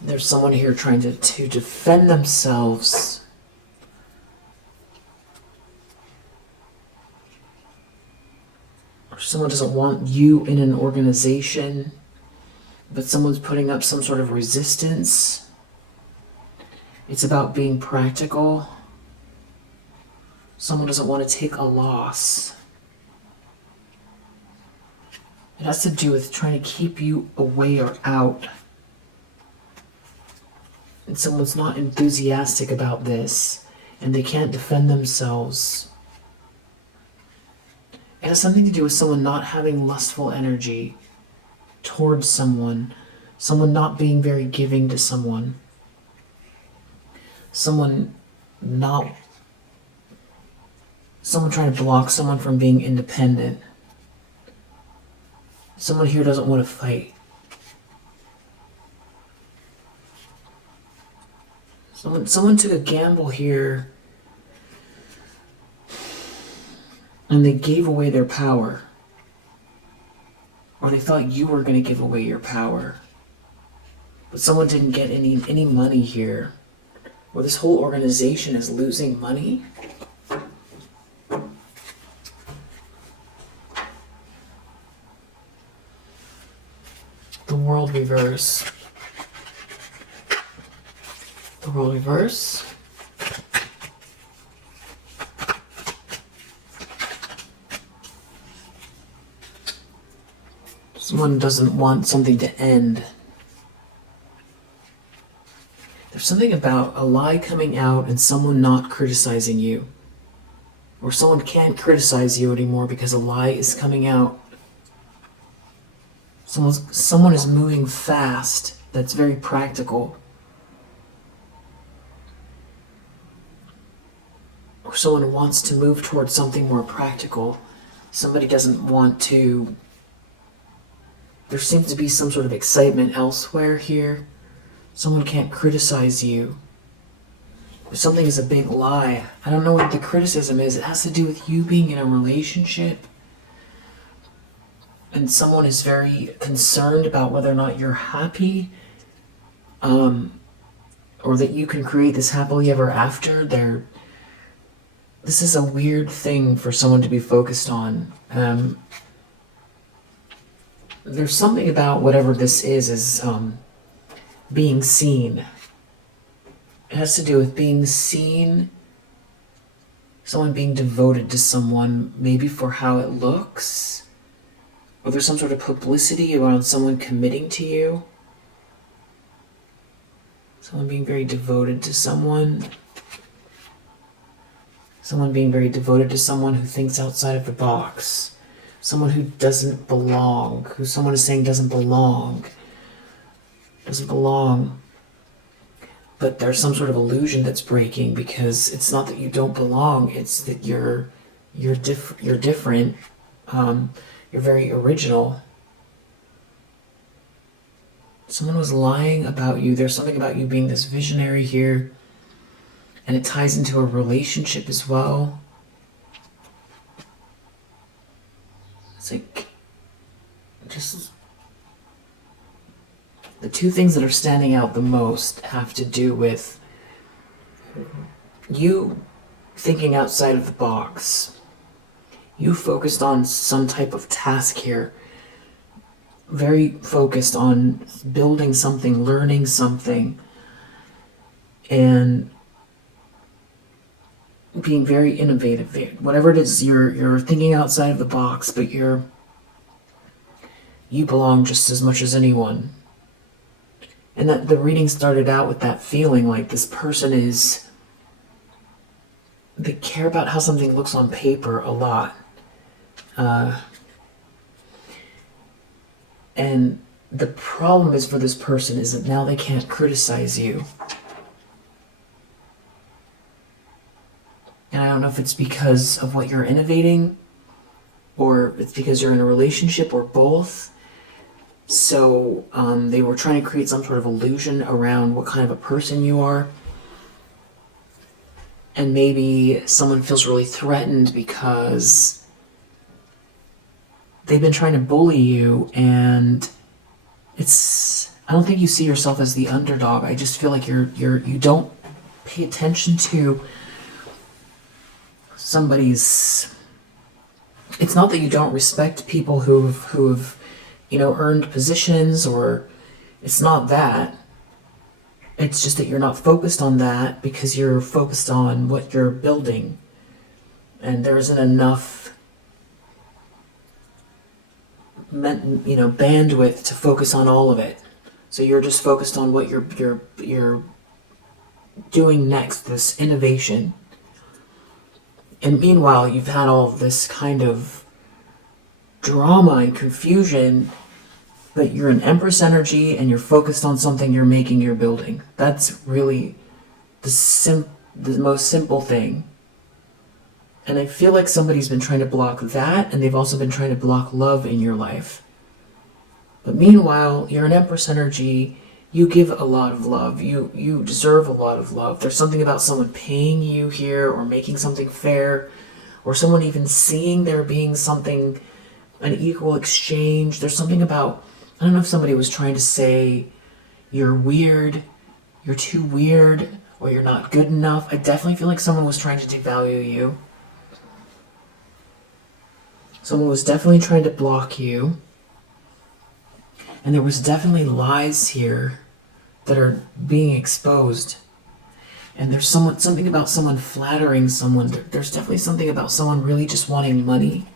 There's someone here trying to defend themselves. Or someone doesn't want you in an organization, but someone's putting up some sort of resistance. It's about being practical. Someone doesn't want to take a loss. It has to do with trying to keep you away or out. And someone's not enthusiastic about this, and they can't defend themselves. It has something to do with someone not having lustful energy towards someone not being very giving to someone trying to block someone from being independent. Someone here doesn't want to fight. Someone took a gamble here and they gave away their power. Or they thought you were going to give away your power. But someone didn't get any money here. Or this whole organization is losing money. The world reverse. The world reverse. Someone doesn't want something to end. There's something about a lie coming out and someone not criticizing you. Or someone can't criticize you anymore because a lie is coming out. Someone is moving fast. That's very practical. Or someone wants to move towards something more practical. Somebody doesn't want to. There seems to be some sort of excitement elsewhere here. Someone can't criticize you. If something is a big lie, I don't know what the criticism is. It has to do with you being in a relationship. And someone is very concerned about whether or not you're happy. Or that you can create this happily ever after. this is a weird thing for someone to be focused on. There's something about whatever this is being seen. It has to do with being seen, someone being devoted to someone, maybe for how it looks, or there's some sort of publicity around someone committing to you. Someone being very devoted to someone. Someone being very devoted to someone who thinks outside of the box. Someone who doesn't belong, who someone is saying doesn't belong. Doesn't belong. But there's some sort of illusion that's breaking, because it's not that you don't belong, it's that you're different. You're very original. Someone was lying about you. There's something about you being this visionary here. And it ties into a relationship as well. It's like, just the two things that are standing out the most have to do with you thinking outside of the box. You focused on some type of task here. Very focused on building something, learning something, and being very innovative. Whatever it is, you're thinking outside of the box, but you belong just as much as anyone. And that the reading started out with that feeling like this person they care about how something looks on paper a lot. And the problem is for this person is that now they can't criticize you. And I don't know if it's because of what you're innovating, or it's because you're in a relationship, or both. So they were trying to create some sort of illusion around what kind of a person you are. And maybe someone feels really threatened because they've been trying to bully you, and I don't think you see yourself as the underdog. I just feel like you don't pay attention to somebody's. It's not that you don't respect people who've earned positions, or it's not that. It's just that you're not focused on that because you're focused on what you're building, and there isn't enough bandwidth to focus on all of it. So you're just focused on what you're doing next, this innovation. And meanwhile, you've had all this kind of drama and confusion, but you're an Empress energy and you're focused on something you're making, you're building. That's really the most simple thing. And I feel like somebody's been trying to block that, and they've also been trying to block love in your life. But meanwhile, you're an Empress energy. You give a lot of love. You deserve a lot of love. There's something about someone paying you here, or making something fair, or someone even seeing there being something, an equal exchange. There's something about, I don't know if somebody was trying to say you're weird, you're too weird, or you're not good enough. I definitely feel like someone was trying to devalue you. Someone was definitely trying to block you. And there was definitely lies here that are being exposed. And there's something about someone flattering someone. There's definitely something about someone really just wanting money.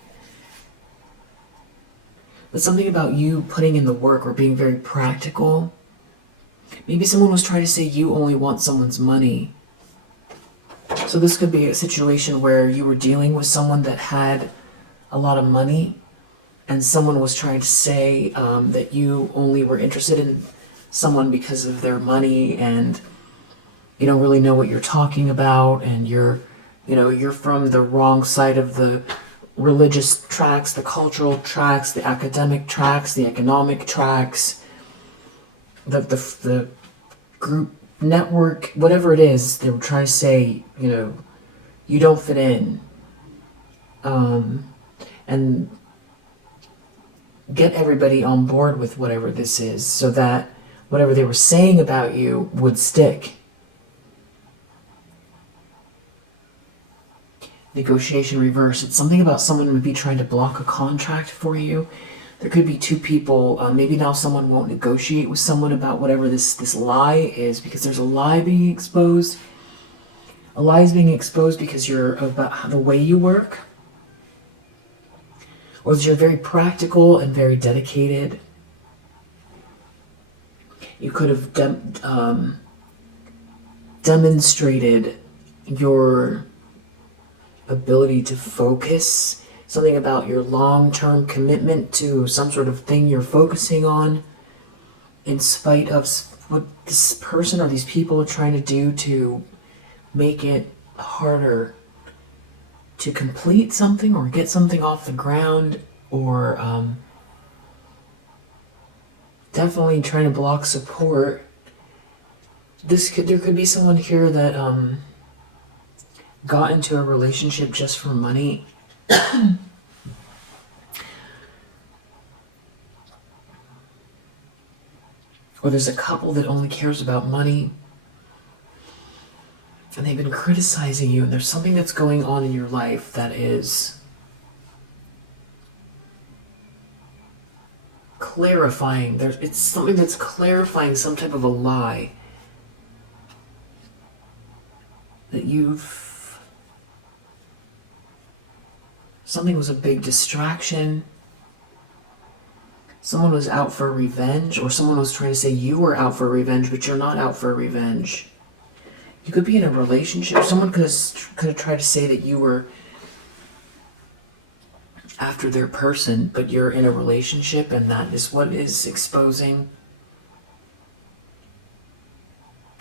But something about you putting in the work, or being very practical. Maybe someone was trying to say you only want someone's money. So this could be a situation where you were dealing with someone that had a lot of money, and someone was trying to say that you only were interested in someone because of their money, and you don't really know what you're talking about, and you're from the wrong side of the religious tracks, the cultural tracks, the academic tracks, the economic tracks, the group network, whatever it is. They were trying to say, you don't fit in, and get everybody on board with whatever this is, so that whatever they were saying about you would stick. negotiation reverse. It's something about someone would be trying to block a contract for you. There could be two people. Maybe now someone won't negotiate with someone about whatever this lie is, because there's a lie being exposed. A lie is being exposed because you're about the way you work, or that you're very practical and very dedicated. You could have demonstrated your ability to focus, something about your long-term commitment to some sort of thing you're focusing on, in spite of what this person or these people are trying to do to make it harder to complete something or get something off the ground, or definitely trying to block support. There could be someone here that got into a relationship just for money. Or there's a couple that only cares about money, and they've been criticizing you, and there's something that's going on in your life that is clarifying. It's something that's clarifying some type of a lie that something was a big distraction. Someone was out for revenge, or someone was trying to say you were out for revenge, but you're not out for revenge. You could be in a relationship. Someone could have tried to say that you were after their person, but you're in a relationship, and that is what is exposing.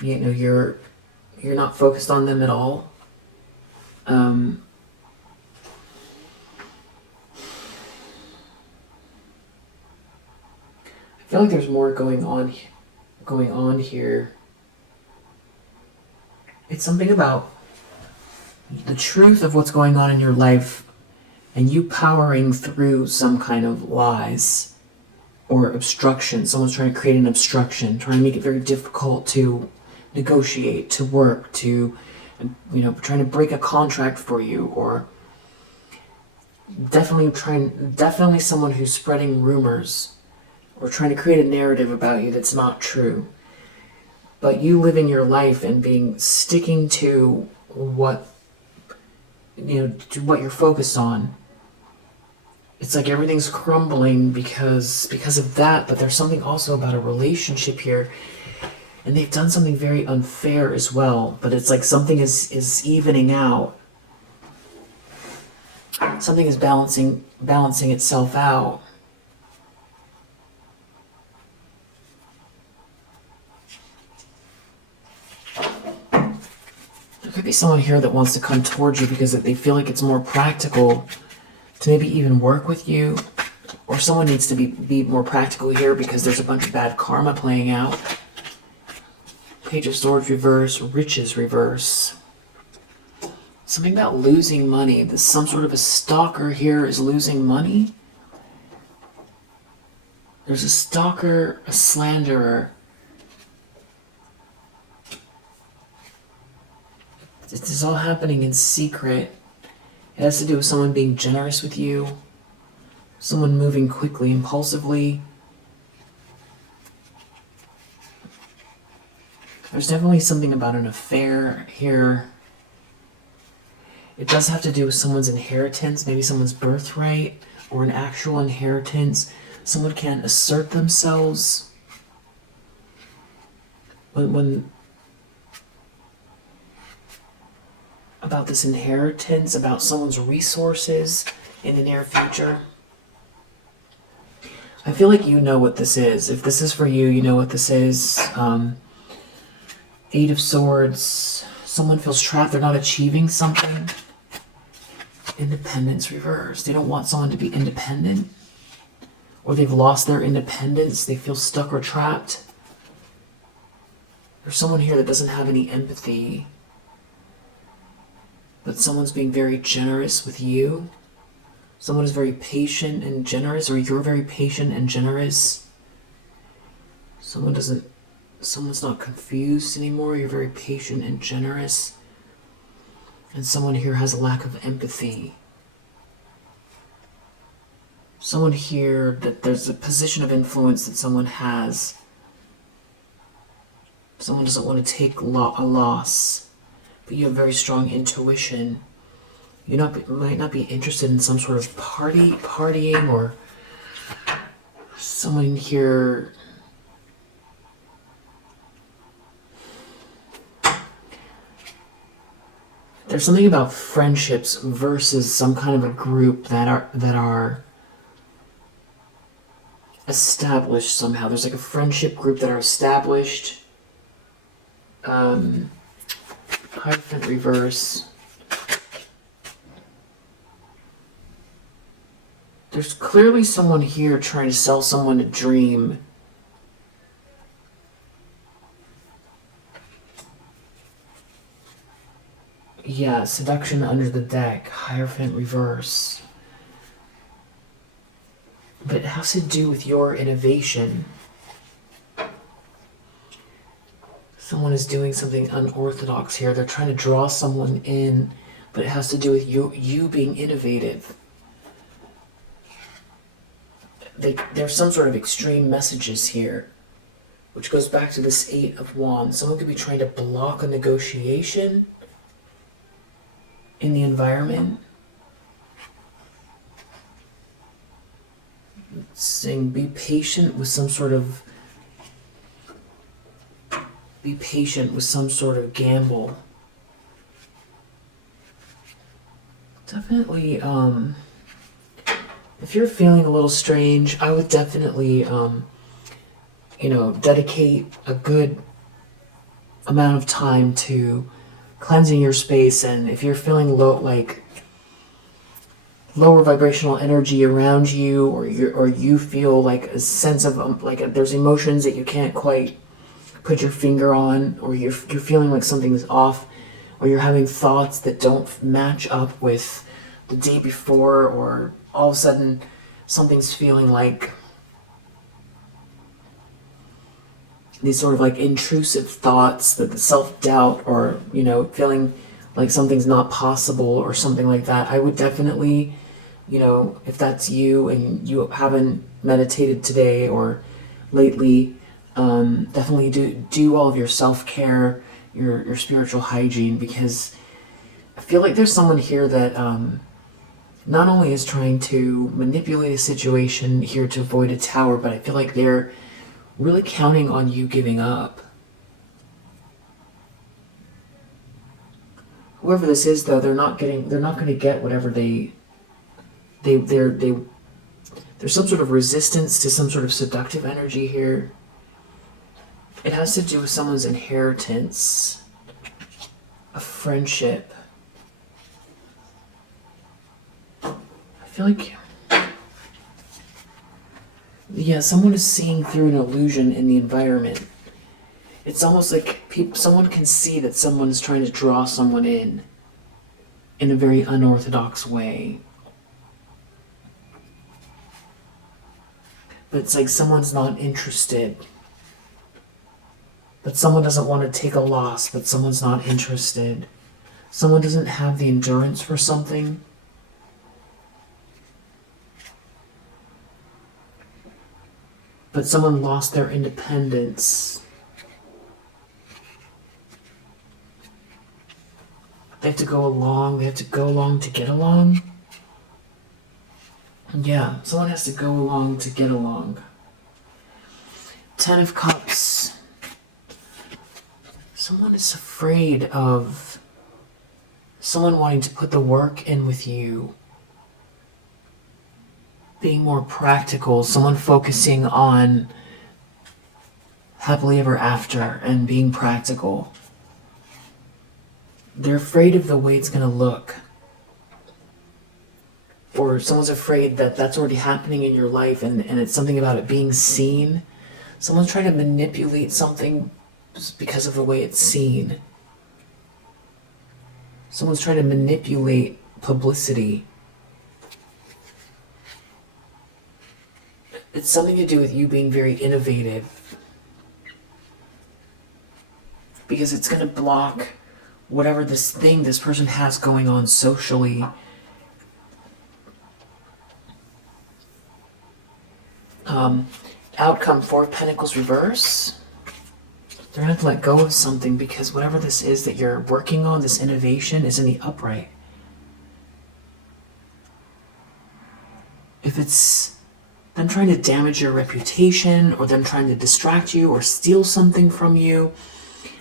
You know, you're not focused on them at all. I feel like there's more going on here. It's something about the truth of what's going on in your life, and you powering through some kind of lies or obstruction. Someone's trying to create an obstruction, trying to make it very difficult to negotiate, to work, to, trying to break a contract for you, or definitely someone who's spreading rumors or trying to create a narrative about you that's not true. But you living your life and sticking to what you're focused on. It's like everything's crumbling because of that, but there's something also about a relationship here. And they've done something very unfair as well, but it's like something is evening out. Something is balancing itself out. There could be someone here that wants to come towards you because they feel like it's more practical to maybe even work with you, or someone needs to be more practical here because there's a bunch of bad karma playing out. Page of Swords reverse, riches reverse. Something about losing money. There's some sort of a stalker here is losing money. There's a stalker, a slanderer. This is all happening in secret. It has to do with someone being generous with you, someone moving quickly, impulsively. There's definitely something about an affair here. It does have to do with someone's inheritance, maybe someone's birthright, or an actual inheritance. Someone can assert themselves when about this inheritance, about someone's resources in the near future. I feel like you know what this is. If this is for you, you know what this is. Eight of Swords. Someone feels trapped. They're not achieving something. Independence reverse. They don't want someone to be independent. Or they've lost their independence. They feel stuck or trapped. There's someone here that doesn't have any empathy. But someone's being very generous with you. Someone is very patient and generous, or you're very patient and generous. Someone's not confused anymore. You're very patient and generous. And someone here has a lack of empathy. Someone here, that there's a position of influence that someone has. Someone doesn't want to take a loss, but you have very strong intuition. You might not be interested in some sort of partying, or someone here. There's something about friendships versus some kind of a group that are established somehow. There's like a friendship group that are established. Hierophant reverse. There's clearly someone here trying to sell someone a dream. Yeah, seduction under the deck, Hierophant reverse. But it has to do with your innovation. Someone is doing something unorthodox here. They're trying to draw someone in, but it has to do with you being innovative. There's some sort of extreme messages here, which goes back to this Eight of Wands. Someone could be trying to block a negotiation in the environment. It's saying be patient with some sort of gamble. Definitely, if you're feeling a little strange, I would definitely, dedicate a good amount of time to cleansing your space. And if you're feeling lower vibrational energy around you, or you feel like a sense of there's emotions that you can't quite put your finger on, or you're feeling like something's off, or you're having thoughts that don't match up with the day before, or all of a sudden something's feeling like these sort of like intrusive thoughts, that the self-doubt, or feeling like something's not possible or something like that, I would definitely, if that's you and you haven't meditated today or lately, definitely do all of your self-care, your spiritual hygiene, because I feel like there's someone here that not only is trying to manipulate a situation here to avoid a tower, but I feel like they're really counting on you giving up. Whoever this is, though, they're not going to get whatever there's some sort of resistance to some sort of seductive energy here. It has to do with someone's inheritance, a friendship. I feel like, yeah, someone is seeing through an illusion in the environment. It's almost like someone can see that someone is trying to draw someone in a very unorthodox way. But it's like someone's not interested. But someone doesn't want to take a loss, but someone's not interested. Someone doesn't have the endurance for something. But someone lost their independence. They have to go along to get along. Yeah, someone has to go along to get along. Ten of Cups. Someone is afraid of someone wanting to put the work in with you. Being more practical, someone focusing on happily ever after and being practical. They're afraid of the way it's going to look. Or someone's afraid that that's already happening in your life, and it's something about it being seen. Someone's trying to manipulate something because of the way it's seen. Someone's trying to manipulate publicity. It's something to do with you being very innovative. Because it's going to block whatever this thing this person has going on socially. Outcome, Four of Pentacles reverse. They're going to have to let go of something because whatever this is that you're working on, this innovation, is in the upright. If it's them trying to damage your reputation, or them trying to distract you or steal something from you,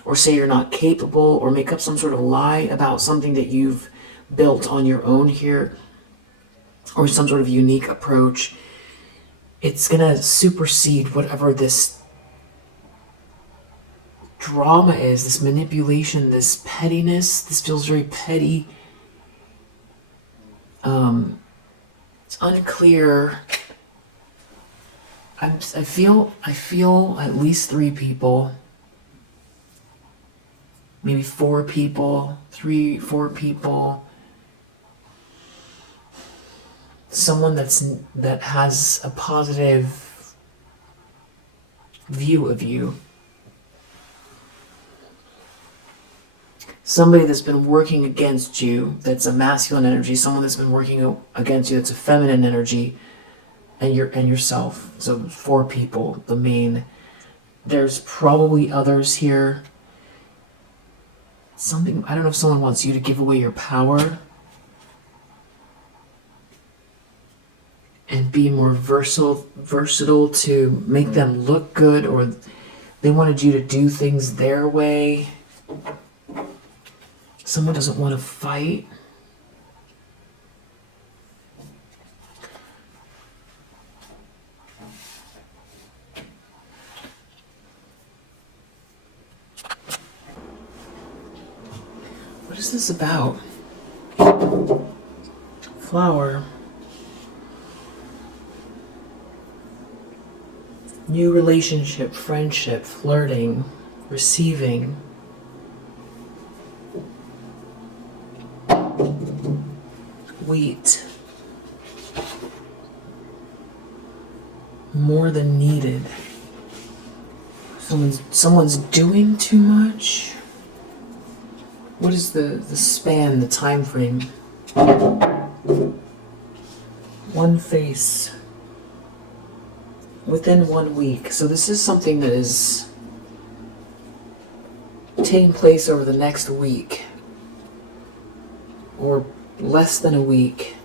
or say you're not capable, or make up some sort of lie about something that you've built on your own here, or some sort of unique approach, it's going to supersede whatever this drama is, this manipulation, this pettiness. This feels very petty. It's unclear. I feel at least 3 people, maybe 4 people, 4 people. Someone that has a positive view of you. Somebody that's been working against you, that's a masculine energy. Someone that's been working against you, that's a feminine energy. And yourself. So 4 people, the main. There's probably others here. Something, I don't know if someone wants you to give away your power and be more versatile to make them look good, or they wanted you to do things their way. Someone doesn't want to fight. What is this about? Flower. New relationship, friendship, flirting, receiving. Wheat. More than needed. Someone's doing too much. What is the span, the time frame? One face. Within 1 week. So this is something that is taking place over the next week. Or less than a week.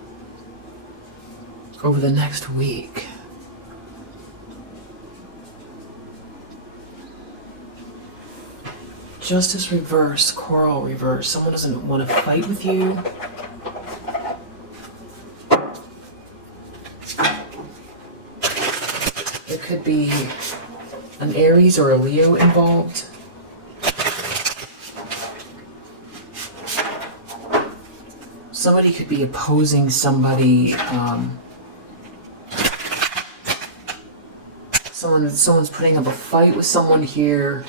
Over the next week. Justice reverse, quarrel reverse. Someone doesn't want to fight with you. There could be an Aries or a Leo involved. Somebody could be opposing somebody. Someone's putting up a fight with someone here.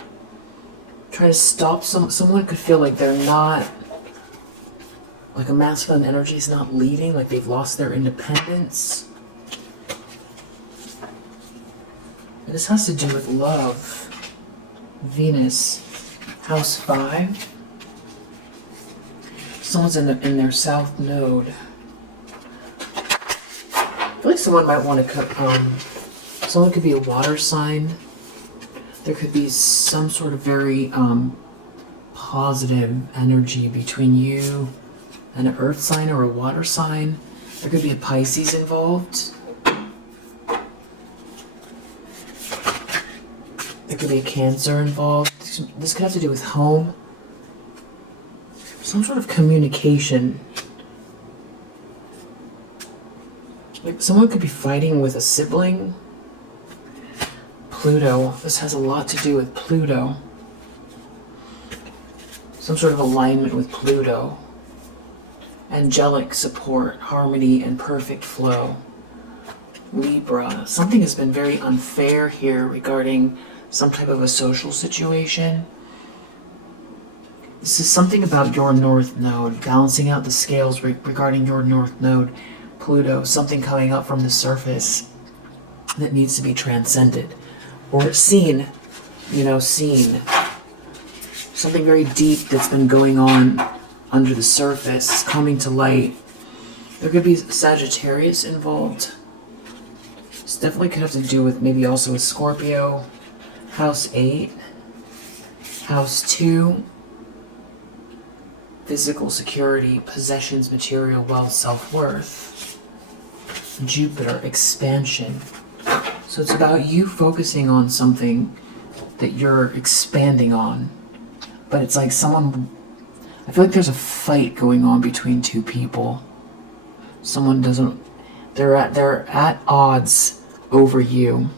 Trying to stop someone could feel like they're not, like a masculine energy is not leading, like they've lost their independence. And this has to do with love. Venus, house 5. Someone's in their south node. I feel like someone might want to someone could be a water sign. There could be some sort of very positive energy between you and an earth sign or a water sign. There could be a Pisces involved. There could be a Cancer involved. This could have to do with home. Some sort of communication. Like someone could be fighting with a sibling. Pluto. This has a lot to do with Pluto. Some sort of alignment with Pluto. Angelic support, harmony, and perfect flow. Libra. Something has been very unfair here regarding some type of a social situation. This is something about your North Node, balancing out the scales regarding your North Node, Pluto. Something coming up from the surface that needs to be transcended. Or seen, seen. Something very deep that's been going on under the surface, coming to light. There could be Sagittarius involved. This definitely could have to do with maybe also with Scorpio. House 8. House 2. Physical security, possessions, material wealth, self-worth. Jupiter, expansion. So it's about you focusing on something that you're expanding on. But it's like someone... I feel like there's a fight going on between two people. Someone doesn't... They're at odds over you.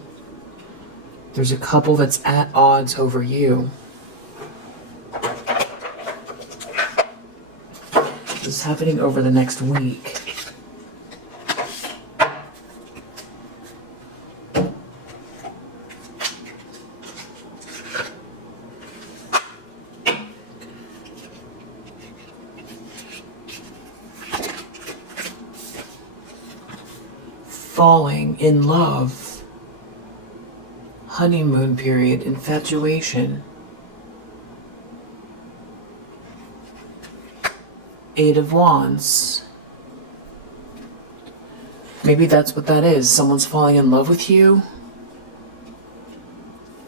There's a couple that's at odds over you. This is happening over the next week. Falling in love, honeymoon period, infatuation, 8 of Wands. Maybe that's what that is. Someone's falling in love with you,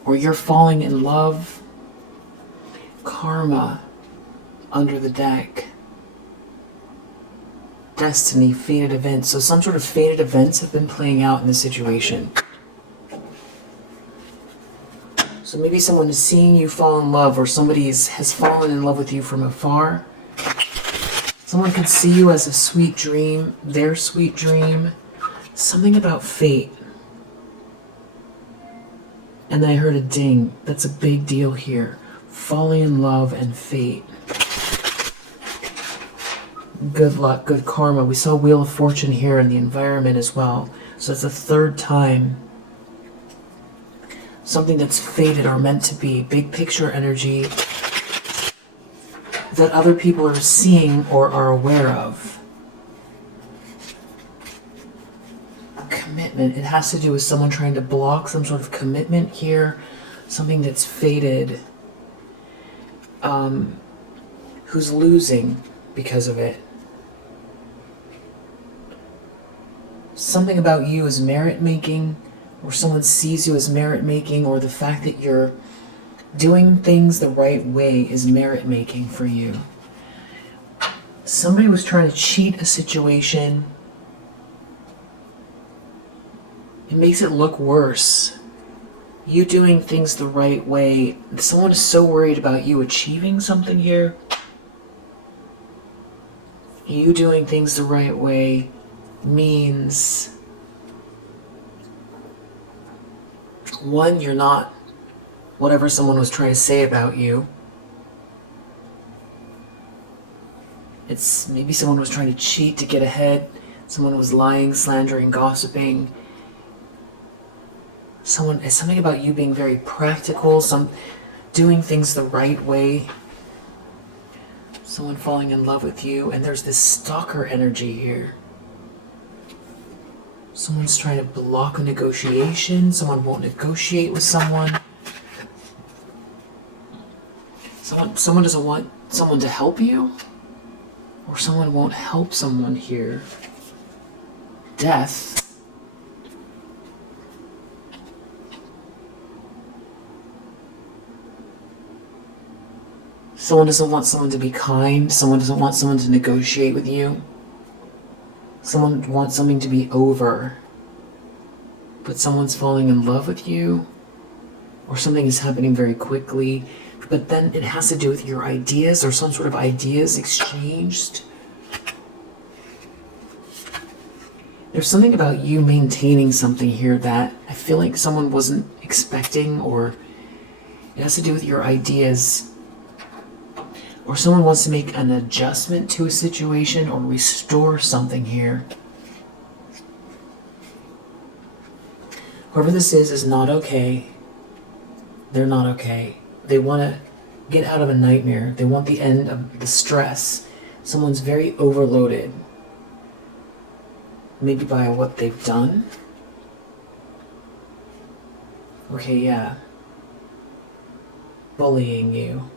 or you're falling in love. Karma under the deck. Destiny, fated events. So some sort of fated events have been playing out in this situation. So maybe someone is seeing you fall in love, or somebody has fallen in love with you from afar. Someone could see you as a sweet dream, their sweet dream. Something about fate. And then I heard a ding. That's a big deal here. Falling in love and fate. Good luck, good karma. We saw Wheel of Fortune here in the environment as well. So it's the third time. Something that's fated or meant to be. Big picture energy that other people are seeing or are aware of. Commitment. It has to do with someone trying to block some sort of commitment here. Something that's fated. Who's losing because of it. Something about you is merit making, or someone sees you as merit making, or the fact that you're doing things the right way is merit making for you. Somebody was trying to cheat a situation. It makes it look worse. You doing things the right way. Someone is so worried about you achieving something here. You doing things the right way means, one, you're not whatever someone was trying to say about you. It's maybe someone was trying to cheat to get ahead. Someone was lying, slandering, gossiping. It's something about you being very practical, doing things the right way. Someone falling in love with you, and there's this stalker energy here. Someone's trying to block a negotiation. Someone won't negotiate with someone. Someone doesn't want someone to help you, or someone won't help someone here. Death. Someone doesn't want someone to be kind. Someone doesn't want someone to negotiate with you. Someone wants something to be over. But someone's falling in love with you. Or something is happening very quickly. But then it has to do with your ideas, or some sort of ideas exchanged. There's something about you maintaining something here that I feel like someone wasn't expecting, or it has to do with your ideas. Or someone wants to make an adjustment to a situation or restore something here. Whoever this is not okay. They're not okay. They want to get out of a nightmare. They want the end of the stress. Someone's very overloaded. Maybe by what they've done. Okay, yeah. Bullying you.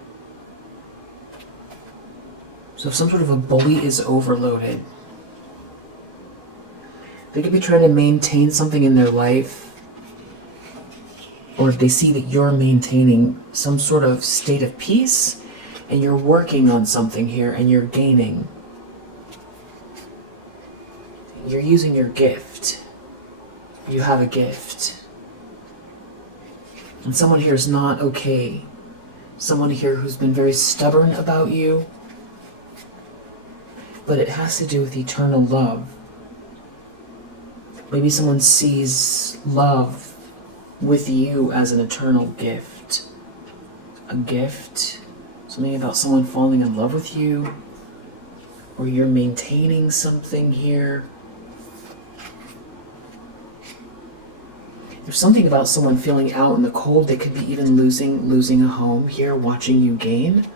So if some sort of a bully is overloaded, they could be trying to maintain something in their life, or if they see that you're maintaining some sort of state of peace and you're working on something here and you're gaining. You're using your gift. You have a gift. And someone here is not okay. Someone here who's been very stubborn about you. But it has to do with eternal love. Maybe someone sees love with you as an eternal gift. A gift. Something about someone falling in love with you. Or you're maintaining something here. There's something about someone feeling out in the cold. They could be even losing a home here, watching you gain.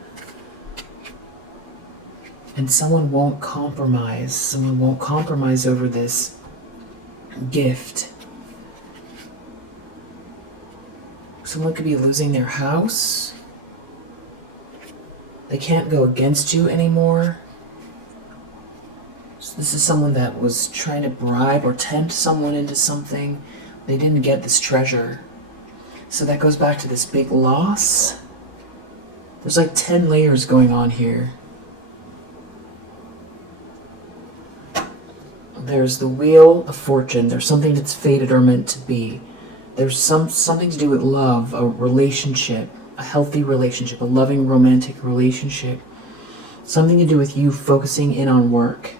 And someone won't compromise. Someone won't compromise over this gift. Someone could be losing their house. They can't go against you anymore. So this is someone that was trying to bribe or tempt someone into something. They didn't get this treasure. So that goes back to this big loss. There's like 10 layers going on here. There's the wheel of fortune. There's something that's fated or meant to be. There's something to do with love, a relationship, a healthy relationship, a loving romantic relationship. Something to do with you focusing in on work.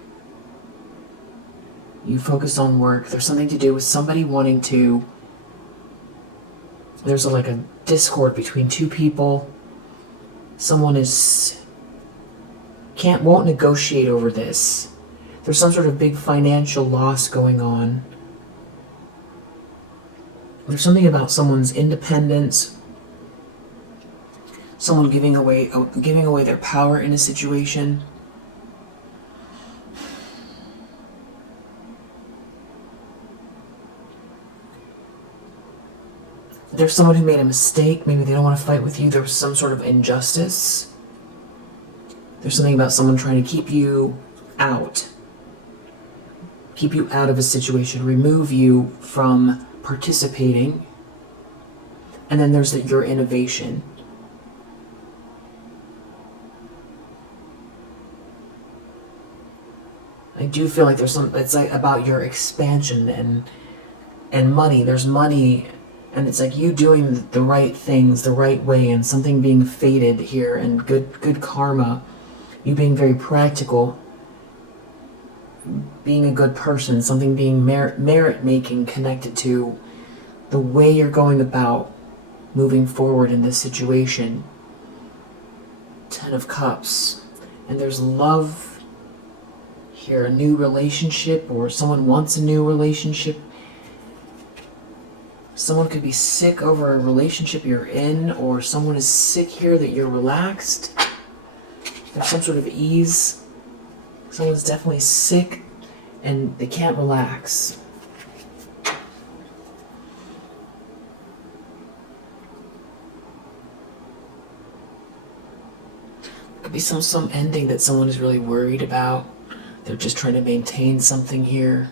You focus on work. There's something to do with somebody wanting to... There's like a discord between two people. Someone won't negotiate over this. There's some sort of big financial loss going on. There's something about someone's independence. Someone giving away their power in a situation. There's someone who made a mistake. Maybe they don't want to fight with you. There was some sort of injustice. There's something about someone trying to keep you out. Keep you out of a situation. Remove you from participating. And then there's your innovation. I do feel like it's like about your expansion and money. There's money. And it's like you doing the right things the right way and something being fated here and good karma. You being very practical. Being a good person. Something being merit-making connected to the way you're going about moving forward in this situation. 10 of Cups. And there's love here. A new relationship, or someone wants a new relationship. Someone could be sick over a relationship you're in, or someone is sick here that you're relaxed. There's some sort of ease. Someone's definitely sick and they can't relax. Could be some ending that someone is really worried about. They're just trying to maintain something here.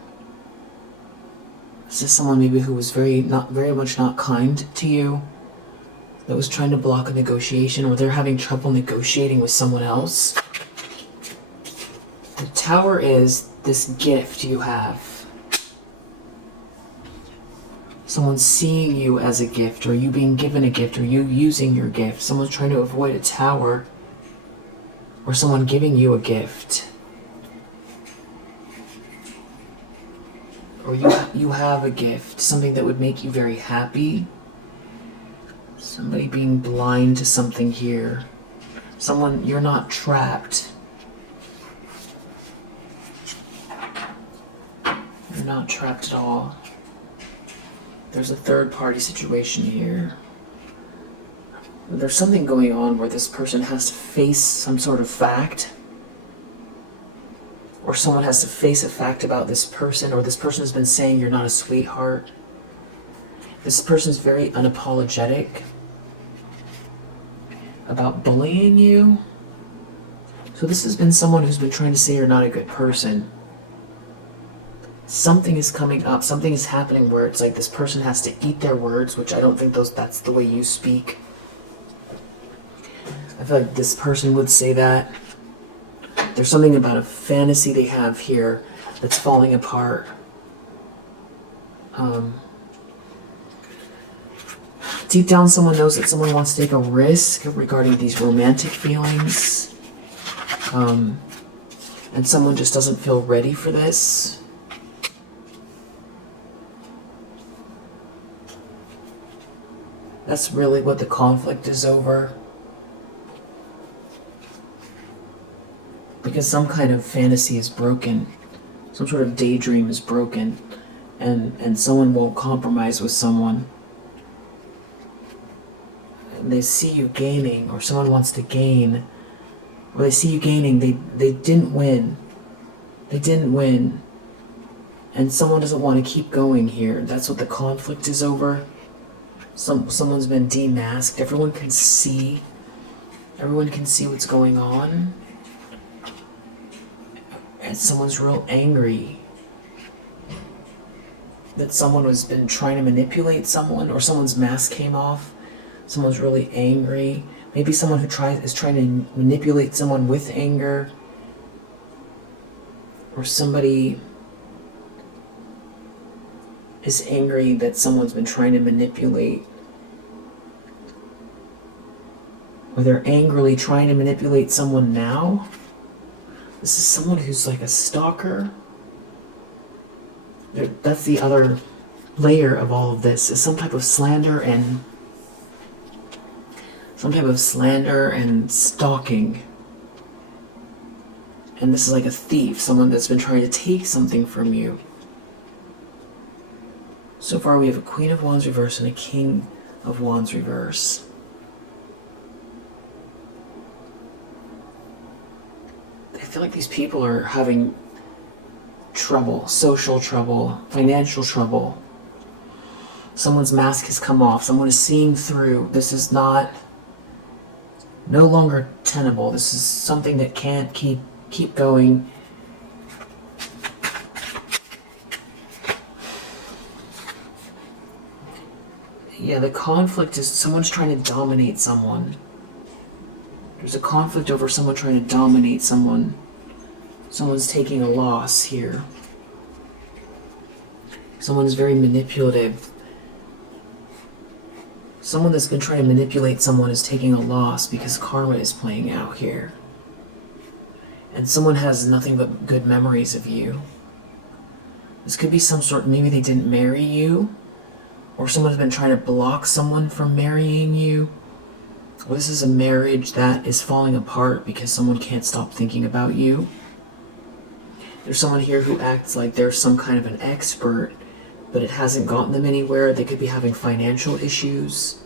This is someone maybe who was very much not kind to you, that was trying to block a negotiation, or they're having trouble negotiating with someone else. The Tower is this gift you have. Someone seeing you as a gift, or you being given a gift, or you using your gift. Someone's trying to avoid a tower, or someone giving you a gift. Or you have a gift, something that would make you very happy. Somebody being blind to something here. Someone, you're not trapped. You're not trapped at all. There's a third-party situation here. There's something going on where this person has to face some sort of fact. Or someone has to face a fact about this person, or this person has been saying you're not a sweetheart. This person's very unapologetic about bullying you. So So this has been someone who's been trying to say you're not a good person. Something is coming up, something is happening where it's like this person has to eat their words, which I don't think that's the way you speak. I feel like this person would say that. There's something about a fantasy they have here that's falling apart. Deep down, someone knows that someone wants to take a risk regarding these romantic feelings. And someone just doesn't feel ready for this. That's really what the conflict is over. Because some kind of fantasy is broken. Some sort of daydream is broken. And someone won't compromise with someone. And they see you gaining, or someone wants to gain. Or they see you gaining, they didn't win. They didn't win. And someone doesn't want to keep going here. That's what the conflict is over. Someone's been demasked. Everyone can see what's going on. And someone's real angry that someone has been trying to manipulate someone, or someone's mask came off. Someone's really angry. Maybe someone who is trying to manipulate someone with anger. Or somebody is angry that someone's been trying to manipulate. Or they're angrily trying to manipulate someone now. This is someone who's like a stalker. That's the other layer of all of this, is some type of slander and stalking. And this is like a thief, someone that's been trying to take something from you. So far we have a Queen of Wands reverse and a King of Wands reverse. I feel like these people are having trouble, social trouble, financial trouble. Someone's mask has come off. Someone is seeing through. This is no longer tenable. This is something that can't keep going. Yeah, the conflict is someone's trying to dominate someone. There's a conflict over someone trying to dominate someone. Someone's taking a loss here. Someone's very manipulative. Someone that's been trying to manipulate someone is taking a loss because karma is playing out here. And someone has nothing but good memories of you. This could be some sort, maybe they didn't marry you, or someone's been trying to block someone from marrying you. Or this is a marriage that is falling apart because someone can't stop thinking about you. There's someone here who acts like they're some kind of an expert, but it hasn't gotten them anywhere. They could be having financial issues.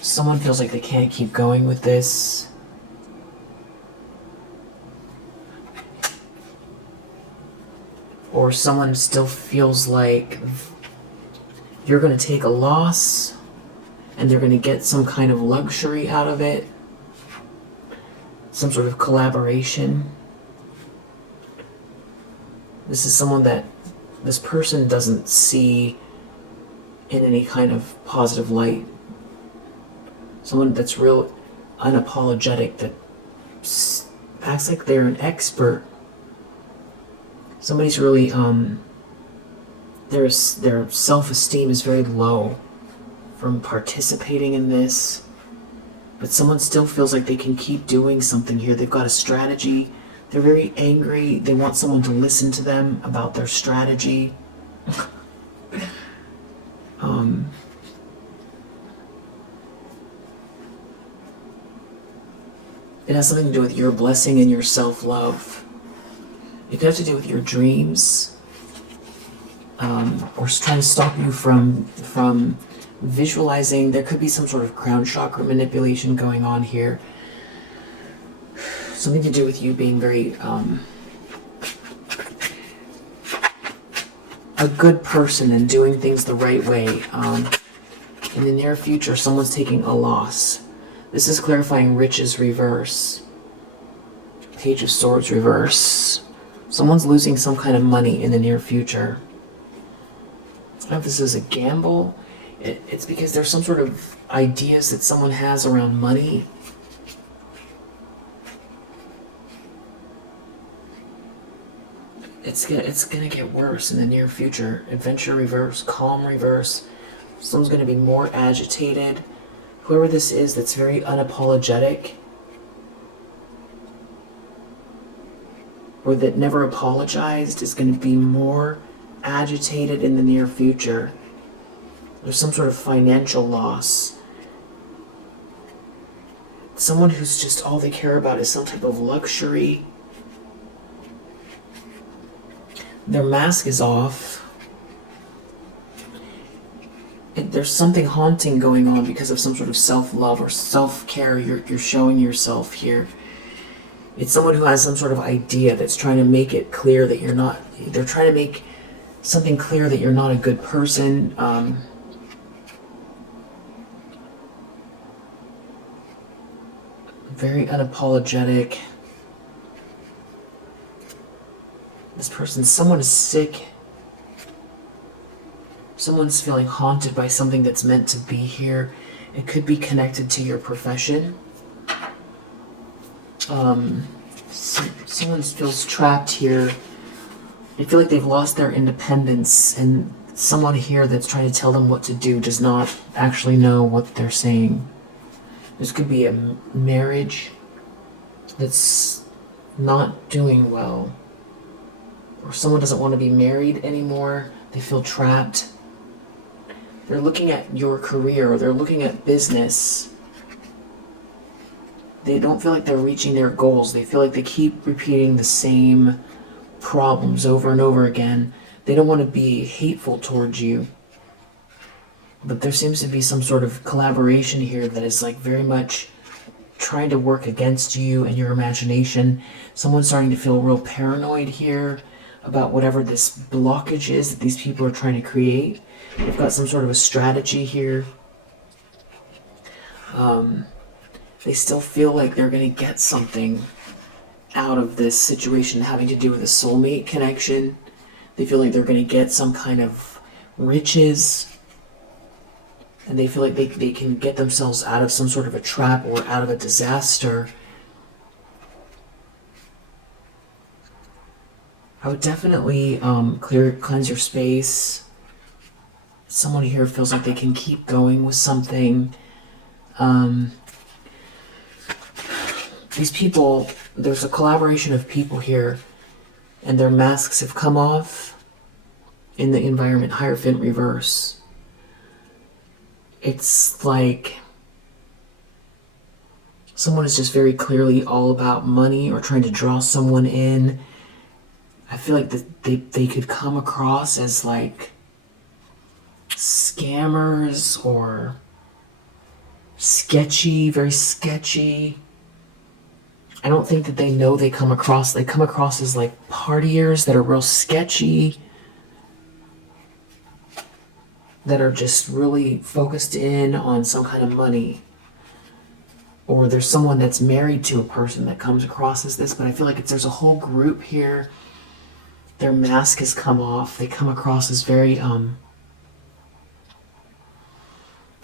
Someone feels like they can't keep going with this. Or someone still feels like you're going to take a loss and they're going to get some kind of luxury out of it. Some sort of collaboration. This is someone that this person doesn't see in any kind of positive light. Someone that's real unapologetic, that acts like they're an expert. Somebody's really, their self-esteem is very low from participating in this. But someone still feels like they can keep doing something here. They've got a strategy. They're very angry. They want someone to listen to them about their strategy. It has something to do with your blessing and your self-love. It could have to do with your dreams. Or trying to stop you from visualizing. There could be some sort of crown chakra manipulation going on here. Something to do with you being very a good person and doing things the right way. In the near future, someone's taking a loss. This is clarifying riches reverse. Page of Swords reverse. Someone's losing some kind of money in the near future. I don't know if this is a gamble. It's because there's some sort of ideas that someone has around money. It's gonna get worse in the near future. Adventure reverse, calm reverse. Someone's gonna be more agitated. Whoever this is that's very unapologetic, or that never apologized, is gonna be more agitated in the near future. There's some sort of financial loss. Someone who's just all they care about is some type of luxury. Their mask is off. There's something haunting going on because of some sort of self-love or self-care you're showing yourself here. It's someone who has some sort of idea that's trying to make it clear that you're not... They're trying to make something clear that you're not a good person. Very unapologetic. This person, someone is sick. Someone's feeling haunted by something that's meant to be here. It could be connected to your profession. Someone feels trapped here. They feel like they've lost their independence, and someone here that's trying to tell them what to do does not actually know what they're saying. This could be a marriage that's not doing well. Or someone doesn't want to be married anymore. They feel trapped. They're looking at your career, or they're looking at business. They don't feel like they're reaching their goals. They feel like they keep repeating the same problems over and over again. They don't want to be hateful towards you. But there seems to be some sort of collaboration here that is like very much trying to work against you and your imagination. Someone's starting to feel real paranoid here about whatever this blockage is that these people are trying to create. They've got some sort of a strategy here. They still feel like they're going to get something out of this situation having to do with a soulmate connection. They feel like they're going to get some kind of riches. And they feel like they can get themselves out of some sort of a trap or out of a disaster. I would definitely cleanse your space. Someone here feels like they can keep going with something. These people, there's a collaboration of people here, and their masks have come off in the environment. Hierophant reverse. It's like someone is just very clearly all about money or trying to draw someone in. I feel like that they could come across as like scammers or sketchy, very sketchy. I don't think that they know they come across as like partiers that are real sketchy, that are just really focused in on some kind of money. Or there's someone that's married to a person that comes across as this, but I feel like there's a whole group here. Their mask has come off. They come across as very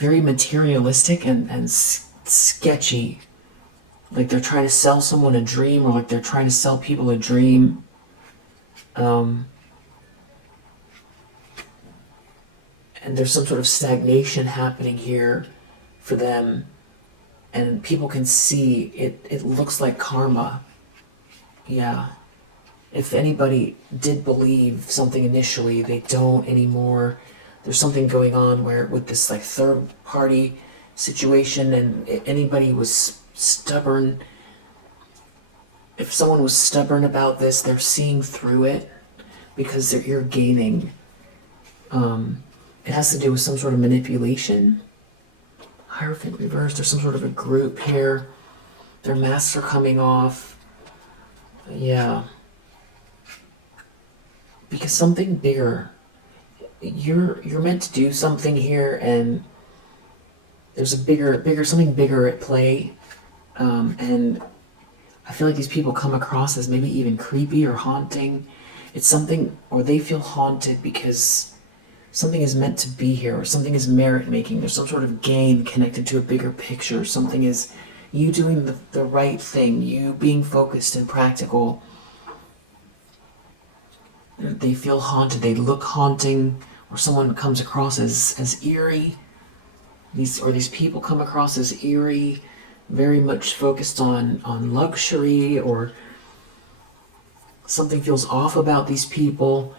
materialistic and sketchy. Like they're trying to sell someone a dream, or like they're trying to sell people a dream. And there's some sort of stagnation happening here for them. And people can see it looks like karma. Yeah. If anybody did believe something initially, they don't anymore. There's something going on where with this like third party situation, and anybody was stubborn. If someone was stubborn about this, they're seeing through it because you're gaining. It has to do with some sort of manipulation. Hierophant reverse, there's some sort of a group here. Their masks are coming off. Yeah. Because something bigger. You're meant to do something here, and there's something bigger at play, and I feel like these people come across as maybe even creepy or haunting. It's something, or they feel haunted because something is meant to be here, or something is merit making. There's some sort of gain connected to a bigger picture. Something is you doing the right thing, you being focused and practical. They feel haunted, they look haunting, or someone comes across as eerie. These people come across as eerie, very much focused on luxury, or something feels off about these people,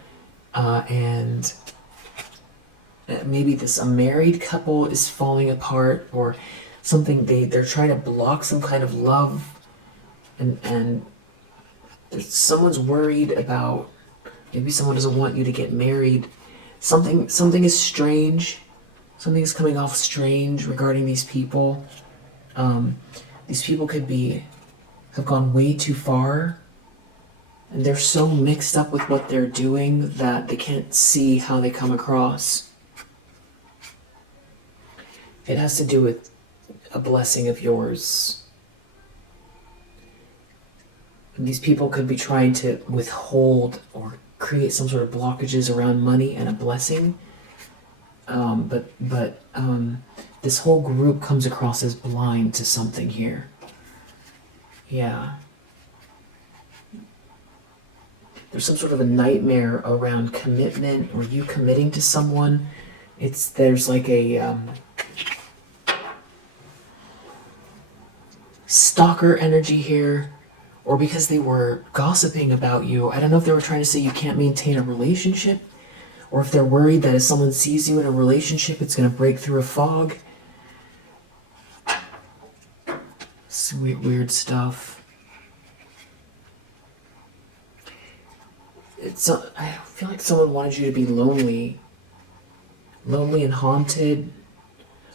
and maybe a married couple is falling apart, or something they're trying to block some kind of love, and someone's worried about, maybe someone doesn't want you to get married. Something is strange. Something is coming off strange regarding these people. These people have gone way too far, and they're so mixed up with what they're doing that they can't see how they come across. It has to do with a blessing of yours. And these people could be trying to withhold or create some sort of blockages around money and a blessing. But this whole group comes across as blind to something here. Yeah. There's some sort of a nightmare around commitment, or you committing to someone. There's like a stalker energy here, or because they were gossiping about you. I don't know if they were trying to say you can't maintain a relationship, or if they're worried that if someone sees you in a relationship, it's going to break through a fog. Sweet, weird stuff. I feel like someone wanted you to be lonely and haunted,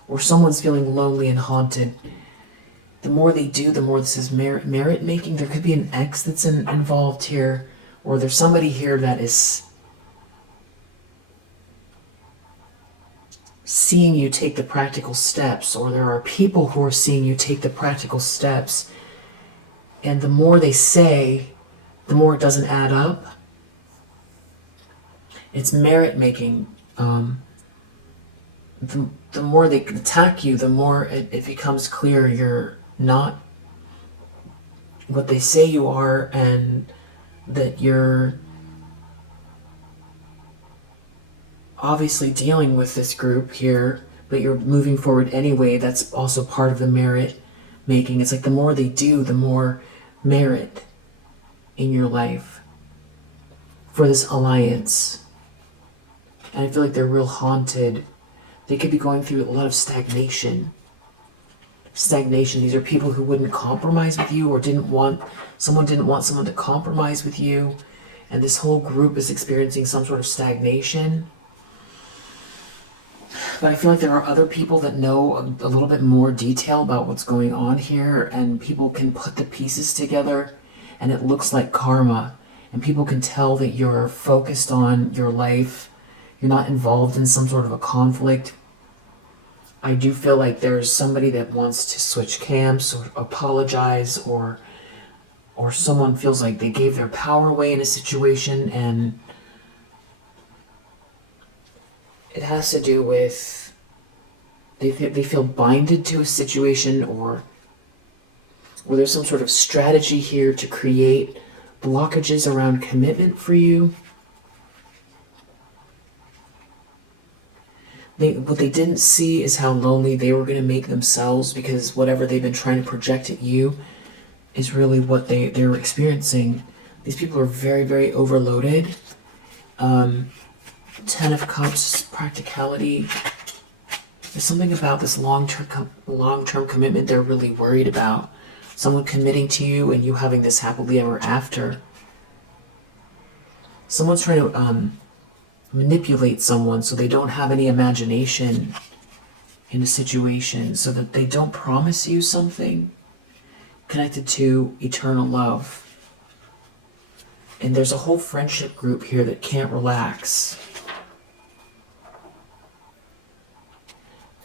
or someone's feeling lonely and haunted. The more they do, the more this is merit making. There could be an ex that's involved here, or there's somebody here that is seeing you take the practical steps, or there are people who are seeing you take the practical steps, and the more they say, the more it doesn't add up. It's merit making. The more they attack you, the more it becomes clear you're not what they say you are, and that you're obviously dealing with this group here, but you're moving forward anyway. That's also part of the merit making. It's like the more they do, the more merit in your life for this alliance. And I feel like they're real haunted. They could be going through a lot of stagnation. These are people who wouldn't compromise with you, or didn't want someone to compromise with you. And this whole group is experiencing some sort of stagnation. But I feel like there are other people that know a little bit more detail about what's going on here, and people can put the pieces together, and it looks like karma. And people can tell that you're focused on your life. You're not involved in some sort of a conflict. I do feel like there's somebody that wants to switch camps or apologize, or someone feels like they gave their power away in a situation, and it has to do with they feel binded to a situation, or there's some sort of strategy here to create blockages around commitment for you. What they didn't see is how lonely they were going to make themselves, because whatever they've been trying to project at you is really what they're experiencing. These people are very, very overloaded. 10 of Cups, practicality. There's something about this long-term commitment they're really worried about. Someone committing to you and you having this happily ever after. Someone's trying to manipulate someone so they don't have any imagination in a situation, so that they don't promise you something connected to eternal love. And there's a whole friendship group here that can't relax.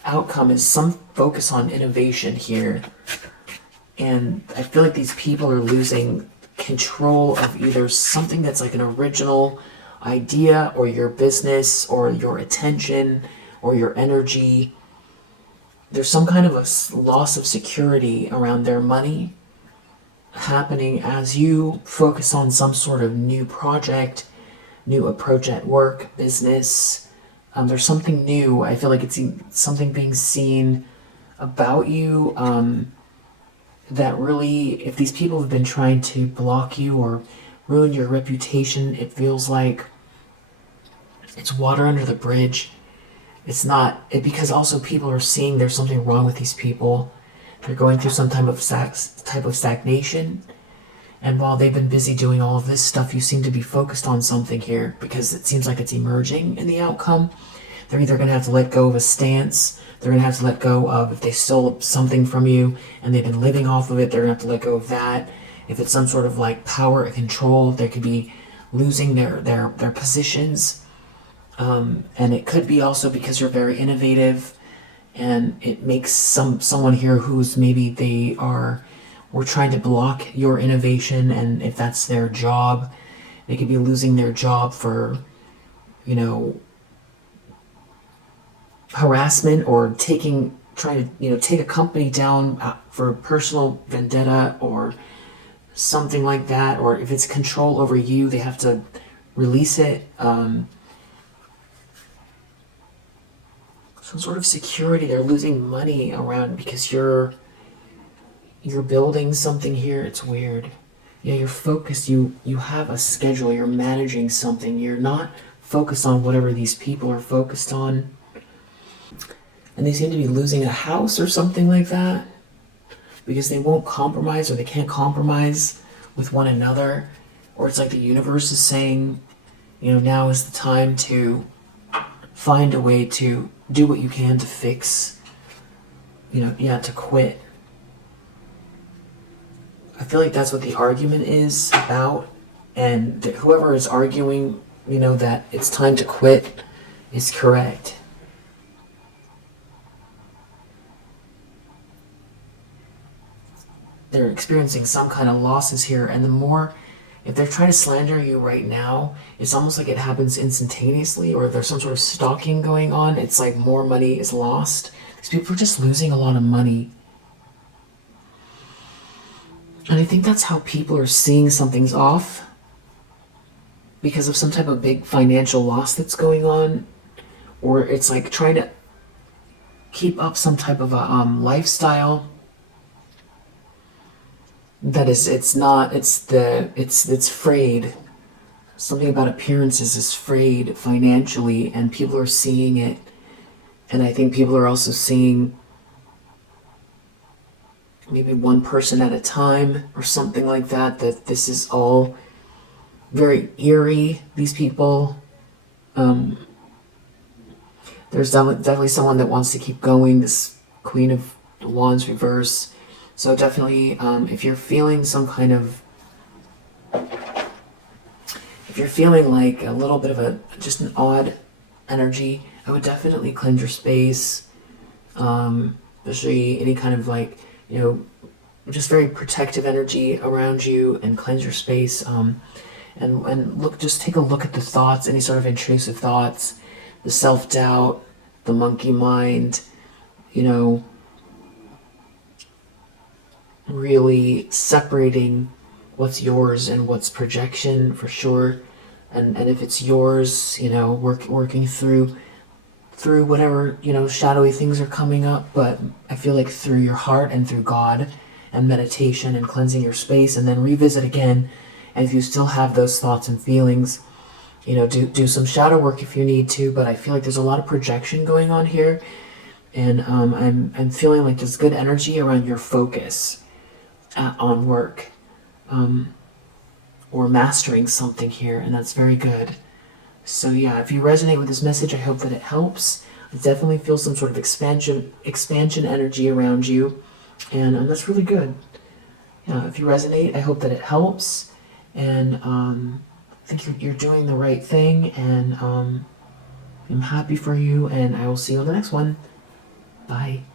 outcome is some focus on innovation here. And I feel like these people are losing control of either something that's like an original idea, or your business, or your attention, or your energy. There's some kind of a loss of security around their money happening as you focus on some sort of new project, new approach at work, business. There's something new. I feel like it's something being seen about you that really, if these people have been trying to block you or ruin your reputation, it feels like it's water under the bridge. It's not, because also people are seeing there's something wrong with these people. They're going through some type of stagnation. And while they've been busy doing all of this stuff, you seem to be focused on something here, because it seems like it's emerging in the outcome. They're either going to have to let go of a stance, they're going to have to let go of, if they stole something from you and they've been living off of it, they're going to have to let go of that. If it's some sort of like power and control, they could be losing their positions. And it could be also because you're very innovative, and it makes someone here who's maybe we're trying to block your innovation, and if that's their job, they could be losing their job for, harassment, or trying to, take a company down for personal vendetta or something like that. Or if it's control over you, they have to release it. Some sort of security. They're losing money around because you're building something here. It's weird. Yeah, you're focused. You have a schedule. You're managing something. You're not focused on whatever these people are focused on. And they seem to be losing a house or something like that, because they won't compromise, or they can't compromise with one another. Or it's like the universe is saying, now is the time to find a way to do what you can to fix, to quit. I feel like that's what the argument is about, and whoever is arguing, that it's time to quit is correct. They're experiencing some kind of losses here, and the more, if they're trying to slander you right now, it's almost like it happens instantaneously, or there's some sort of stalking going on. It's like more money is lost. These people are just losing a lot of money. And I think that's how people are seeing something's off, because of some type of big financial loss that's going on, or it's like trying to keep up some type of a lifestyle that is, it's frayed. Something about appearances is frayed financially, and people are seeing it. And I think people are also seeing maybe one person at a time or something like that, that this is all very eerie, these people. There's definitely someone that wants to keep going, this Queen of Wands reverse. So definitely, if you're feeling some kind of, if you're feeling like a little bit of just an odd energy, I would definitely cleanse your space, especially any kind of like, just very protective energy around you, and cleanse your space, and look, just take a look at the thoughts, any sort of intrusive thoughts, the self-doubt, the monkey mind, really separating what's yours and what's projection, for sure. And if it's yours, working through whatever, shadowy things are coming up. But I feel like through your heart and through God and meditation and cleansing your space, and then revisit again. And if you still have those thoughts and feelings, do some shadow work if you need to. But I feel like there's a lot of projection going on here, and I'm feeling like there's good energy around your focus on work, or mastering something here, and that's very good. So yeah, if you resonate with this message, I hope that it helps. I definitely feel some sort of expansion energy around you, and that's really good. Yeah, if you resonate, I hope that it helps, and I think you're doing the right thing, and I'm happy for you, and I will see you on the next one. Bye.